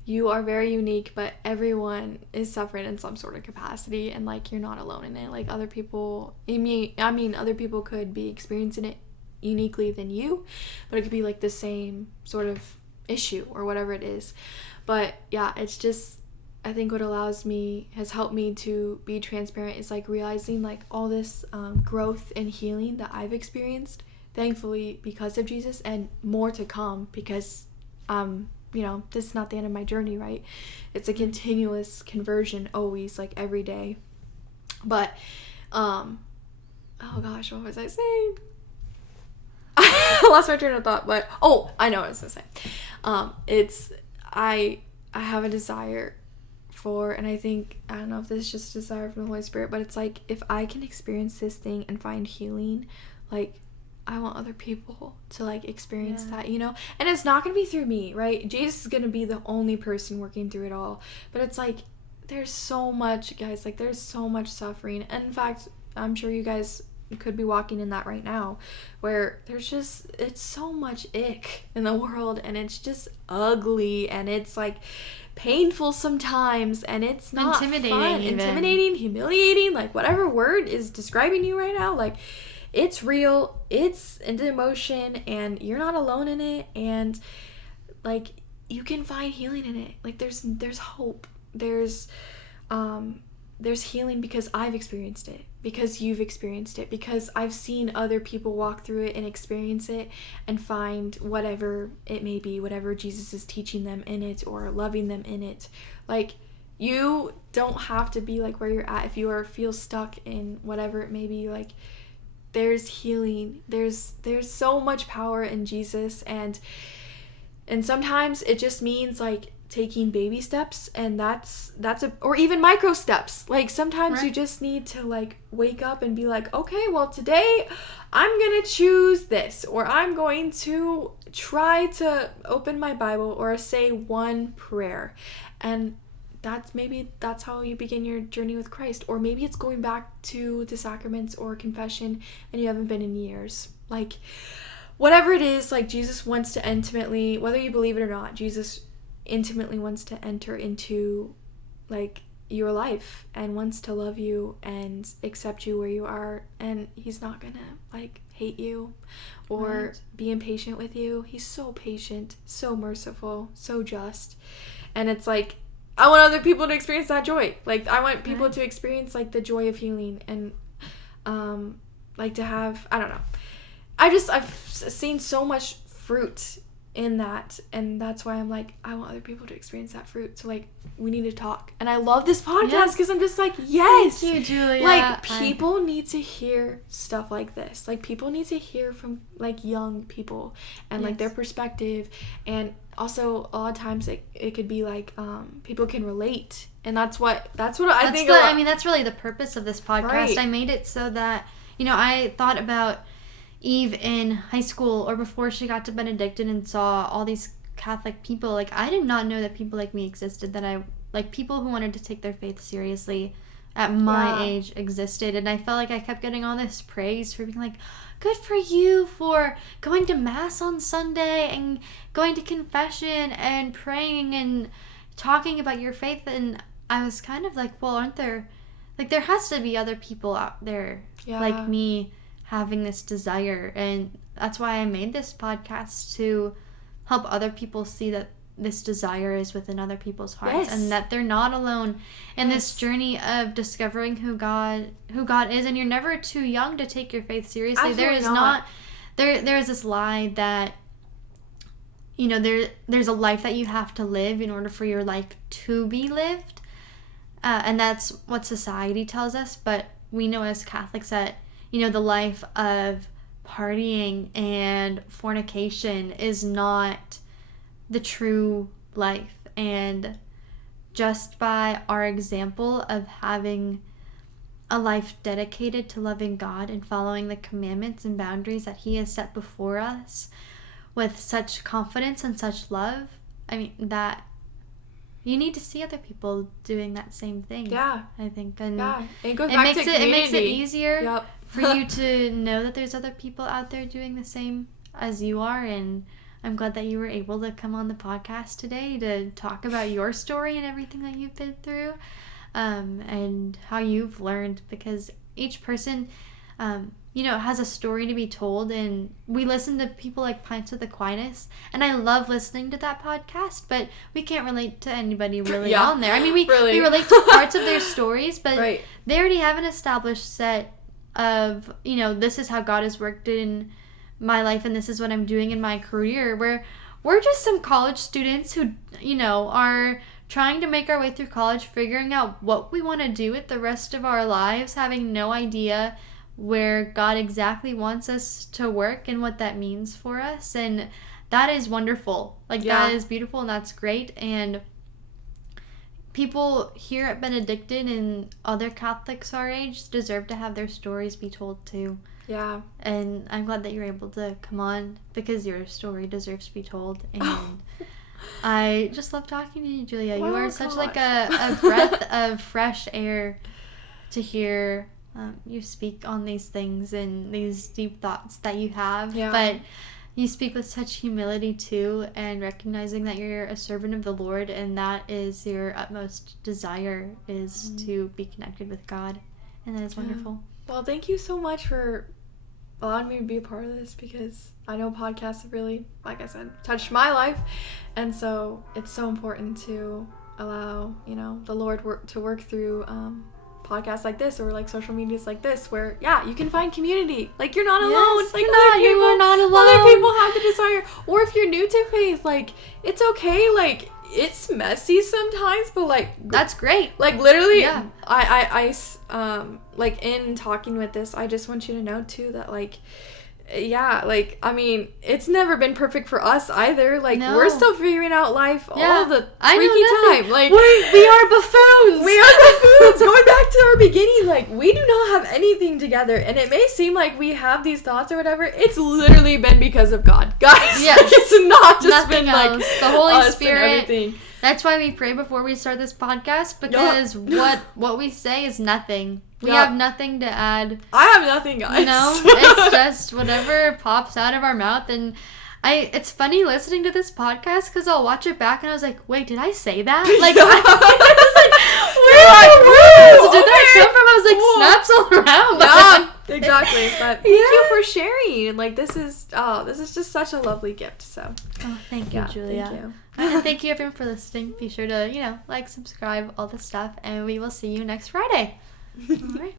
you are very unique, but everyone is suffering in some sort of capacity, and like, you're not alone in it. Like, other people, I mean other people could be experiencing it uniquely than you, but it could be like the same sort of issue or whatever it is. But yeah, it's just, I think what has helped me to be transparent is like realizing like all this growth and healing that I've experienced, thankfully, because of Jesus, and more to come, because this is not the end of my journey, right? It's a continuous conversion, always, like every day. But oh gosh, what was I saying? I lost my train of thought, but I know what I was gonna say. I have a desire for, and I don't know if this is just a desire from the Holy Spirit, but it's like, if I can experience this thing and find healing, like, I want other people to like experience that, and it's not gonna be through me, right? Jesus is gonna be the only person working through it all, but it's like, there's so much, guys, like there's so much suffering, and in fact, I'm sure you guys could be walking in that right now, where it's so much ick in the world, and it's just ugly, and it's like painful sometimes, and it's not intimidating, humiliating, like whatever word is describing you right now, like it's real, it's into emotion, and you're not alone in it, and like you can find healing in it. Like there's hope, there's healing, because I've experienced it, because you've experienced it, because I've seen other people walk through it and experience it and find whatever it may be, whatever Jesus is teaching them in it or loving them in it. Like, you don't have to be like where you're at if you feel stuck in whatever it may be. Like, there's healing, there's so much power in Jesus, and sometimes it just means like taking baby steps, and or even micro steps. Like sometimes you just need to like wake up and be like, okay, well today I'm gonna choose this, or I'm going to try to open my Bible or say one prayer, and that's how you begin your journey with Christ. Or maybe it's going back to the sacraments or confession and you haven't been in years. Like whatever it is, like Jesus wants to intimately, whether you believe it or not, Jesus intimately wants to enter into like your life and wants to love you and accept you where you are, and he's not gonna like hate you or be impatient with you. He's so patient, so merciful, so just, and it's like, I want other people to experience that joy. Like I want people to experience like the joy of healing, and like to have, I don't know, I've seen so much fruit in that, and that's why I'm like, I want other people to experience that fruit, so like we need to talk. And I love this podcast because I'm just like, yes, thank you, Julia. Like people need to hear stuff like this. Like people need to hear from like young people and like their perspective, and also a lot of times it could be like people can relate, and that's what I think. That's really the purpose of this podcast. Right. I made it so that I thought about Eve in high school or before she got to Benedictine and saw all these Catholic people. Like I did not know that people like me existed, that I like people who wanted to take their faith seriously at my age existed, and I felt like I kept getting all this praise for being like, good for you for going to mass on Sunday and going to confession and praying and talking about your faith. And I was kind of like, well, aren't there, like there has to be other people out there like me having this desire, and that's why I made this podcast, to help other people see that this desire is within other people's hearts, and that they're not alone in this journey of discovering who God is. And you're never too young to take your faith seriously. Absolutely There's this lie that there's a life that you have to live in order for your life to be lived, and that's what society tells us. But we know as Catholics that the life of partying and fornication is not the true life. And just by our example of having a life dedicated to loving God and following the commandments and boundaries that he has set before us with such confidence and such love, that you need to see other people doing that same thing. Yeah. I think. And it goes back to community. It makes it easier for you to know that there's other people out there doing the same as you are. And I'm glad that you were able to come on the podcast today to talk about your story and everything that you've been through, and how you've learned, because each person, has a story to be told. And we listen to people like Pints with Aquinas, and I love listening to that podcast, but we can't relate to anybody really on there. I mean, we relate to parts of their stories, but they already have an established set of, this is how God has worked in my life, and this is what I'm doing in my career, where we're just some college students who, are trying to make our way through college, figuring out what we want to do with the rest of our lives, having no idea where God exactly wants us to work and what that means for us. And that is wonderful. That is beautiful, and that's great. And people here at Benedictine and other Catholics our age deserve to have their stories be told too. Yeah. And I'm glad that you're able to come on, because your story deserves to be told. And I just love talking to you, Julia. You are such a breath of fresh air to hear you speak on these things and these deep thoughts that you have. Yeah. But you speak with such humility too, and recognizing that you're a servant of the Lord, and that is your utmost desire, is to be connected with God. And that is wonderful. Well, thank you so much for allowing me to be a part of this, because I know podcasts have really, like I said, touched my life. And so it's so important to allow, the Lord to work through podcasts like this, or like social medias like this, where you can find community. You're not alone. Yes, you are not alone. Other people have the desire. Or if you're new to faith, it's okay. It's messy sometimes, but that's great. Literally, I in talking with this, I just want you to know too that I mean, it's never been perfect for us either. No. We're still figuring out life all the freaky time. We are buffoons. We are buffoons. Going back to our beginning, we do not have anything together, and it may seem like we have these thoughts or whatever. It's literally been because of God, guys. Yes. It's not just Nothing been else. The Holy us Spirit. and everything. That's why we pray before we start this podcast, because what we say is nothing. We have nothing to add. I have nothing, guys. It's just whatever pops out of our mouth. And it's funny listening to this podcast, because I'll watch it back and I was like, wait, did I say that? I was like, where did that come from? I was like, snaps all around. Yeah, exactly. But thank you for sharing. This is just such a lovely gift. So thank you, Julia. Thank you. And thank you everyone for listening. Be sure to, subscribe, all this stuff, and we will see you next Friday. All right.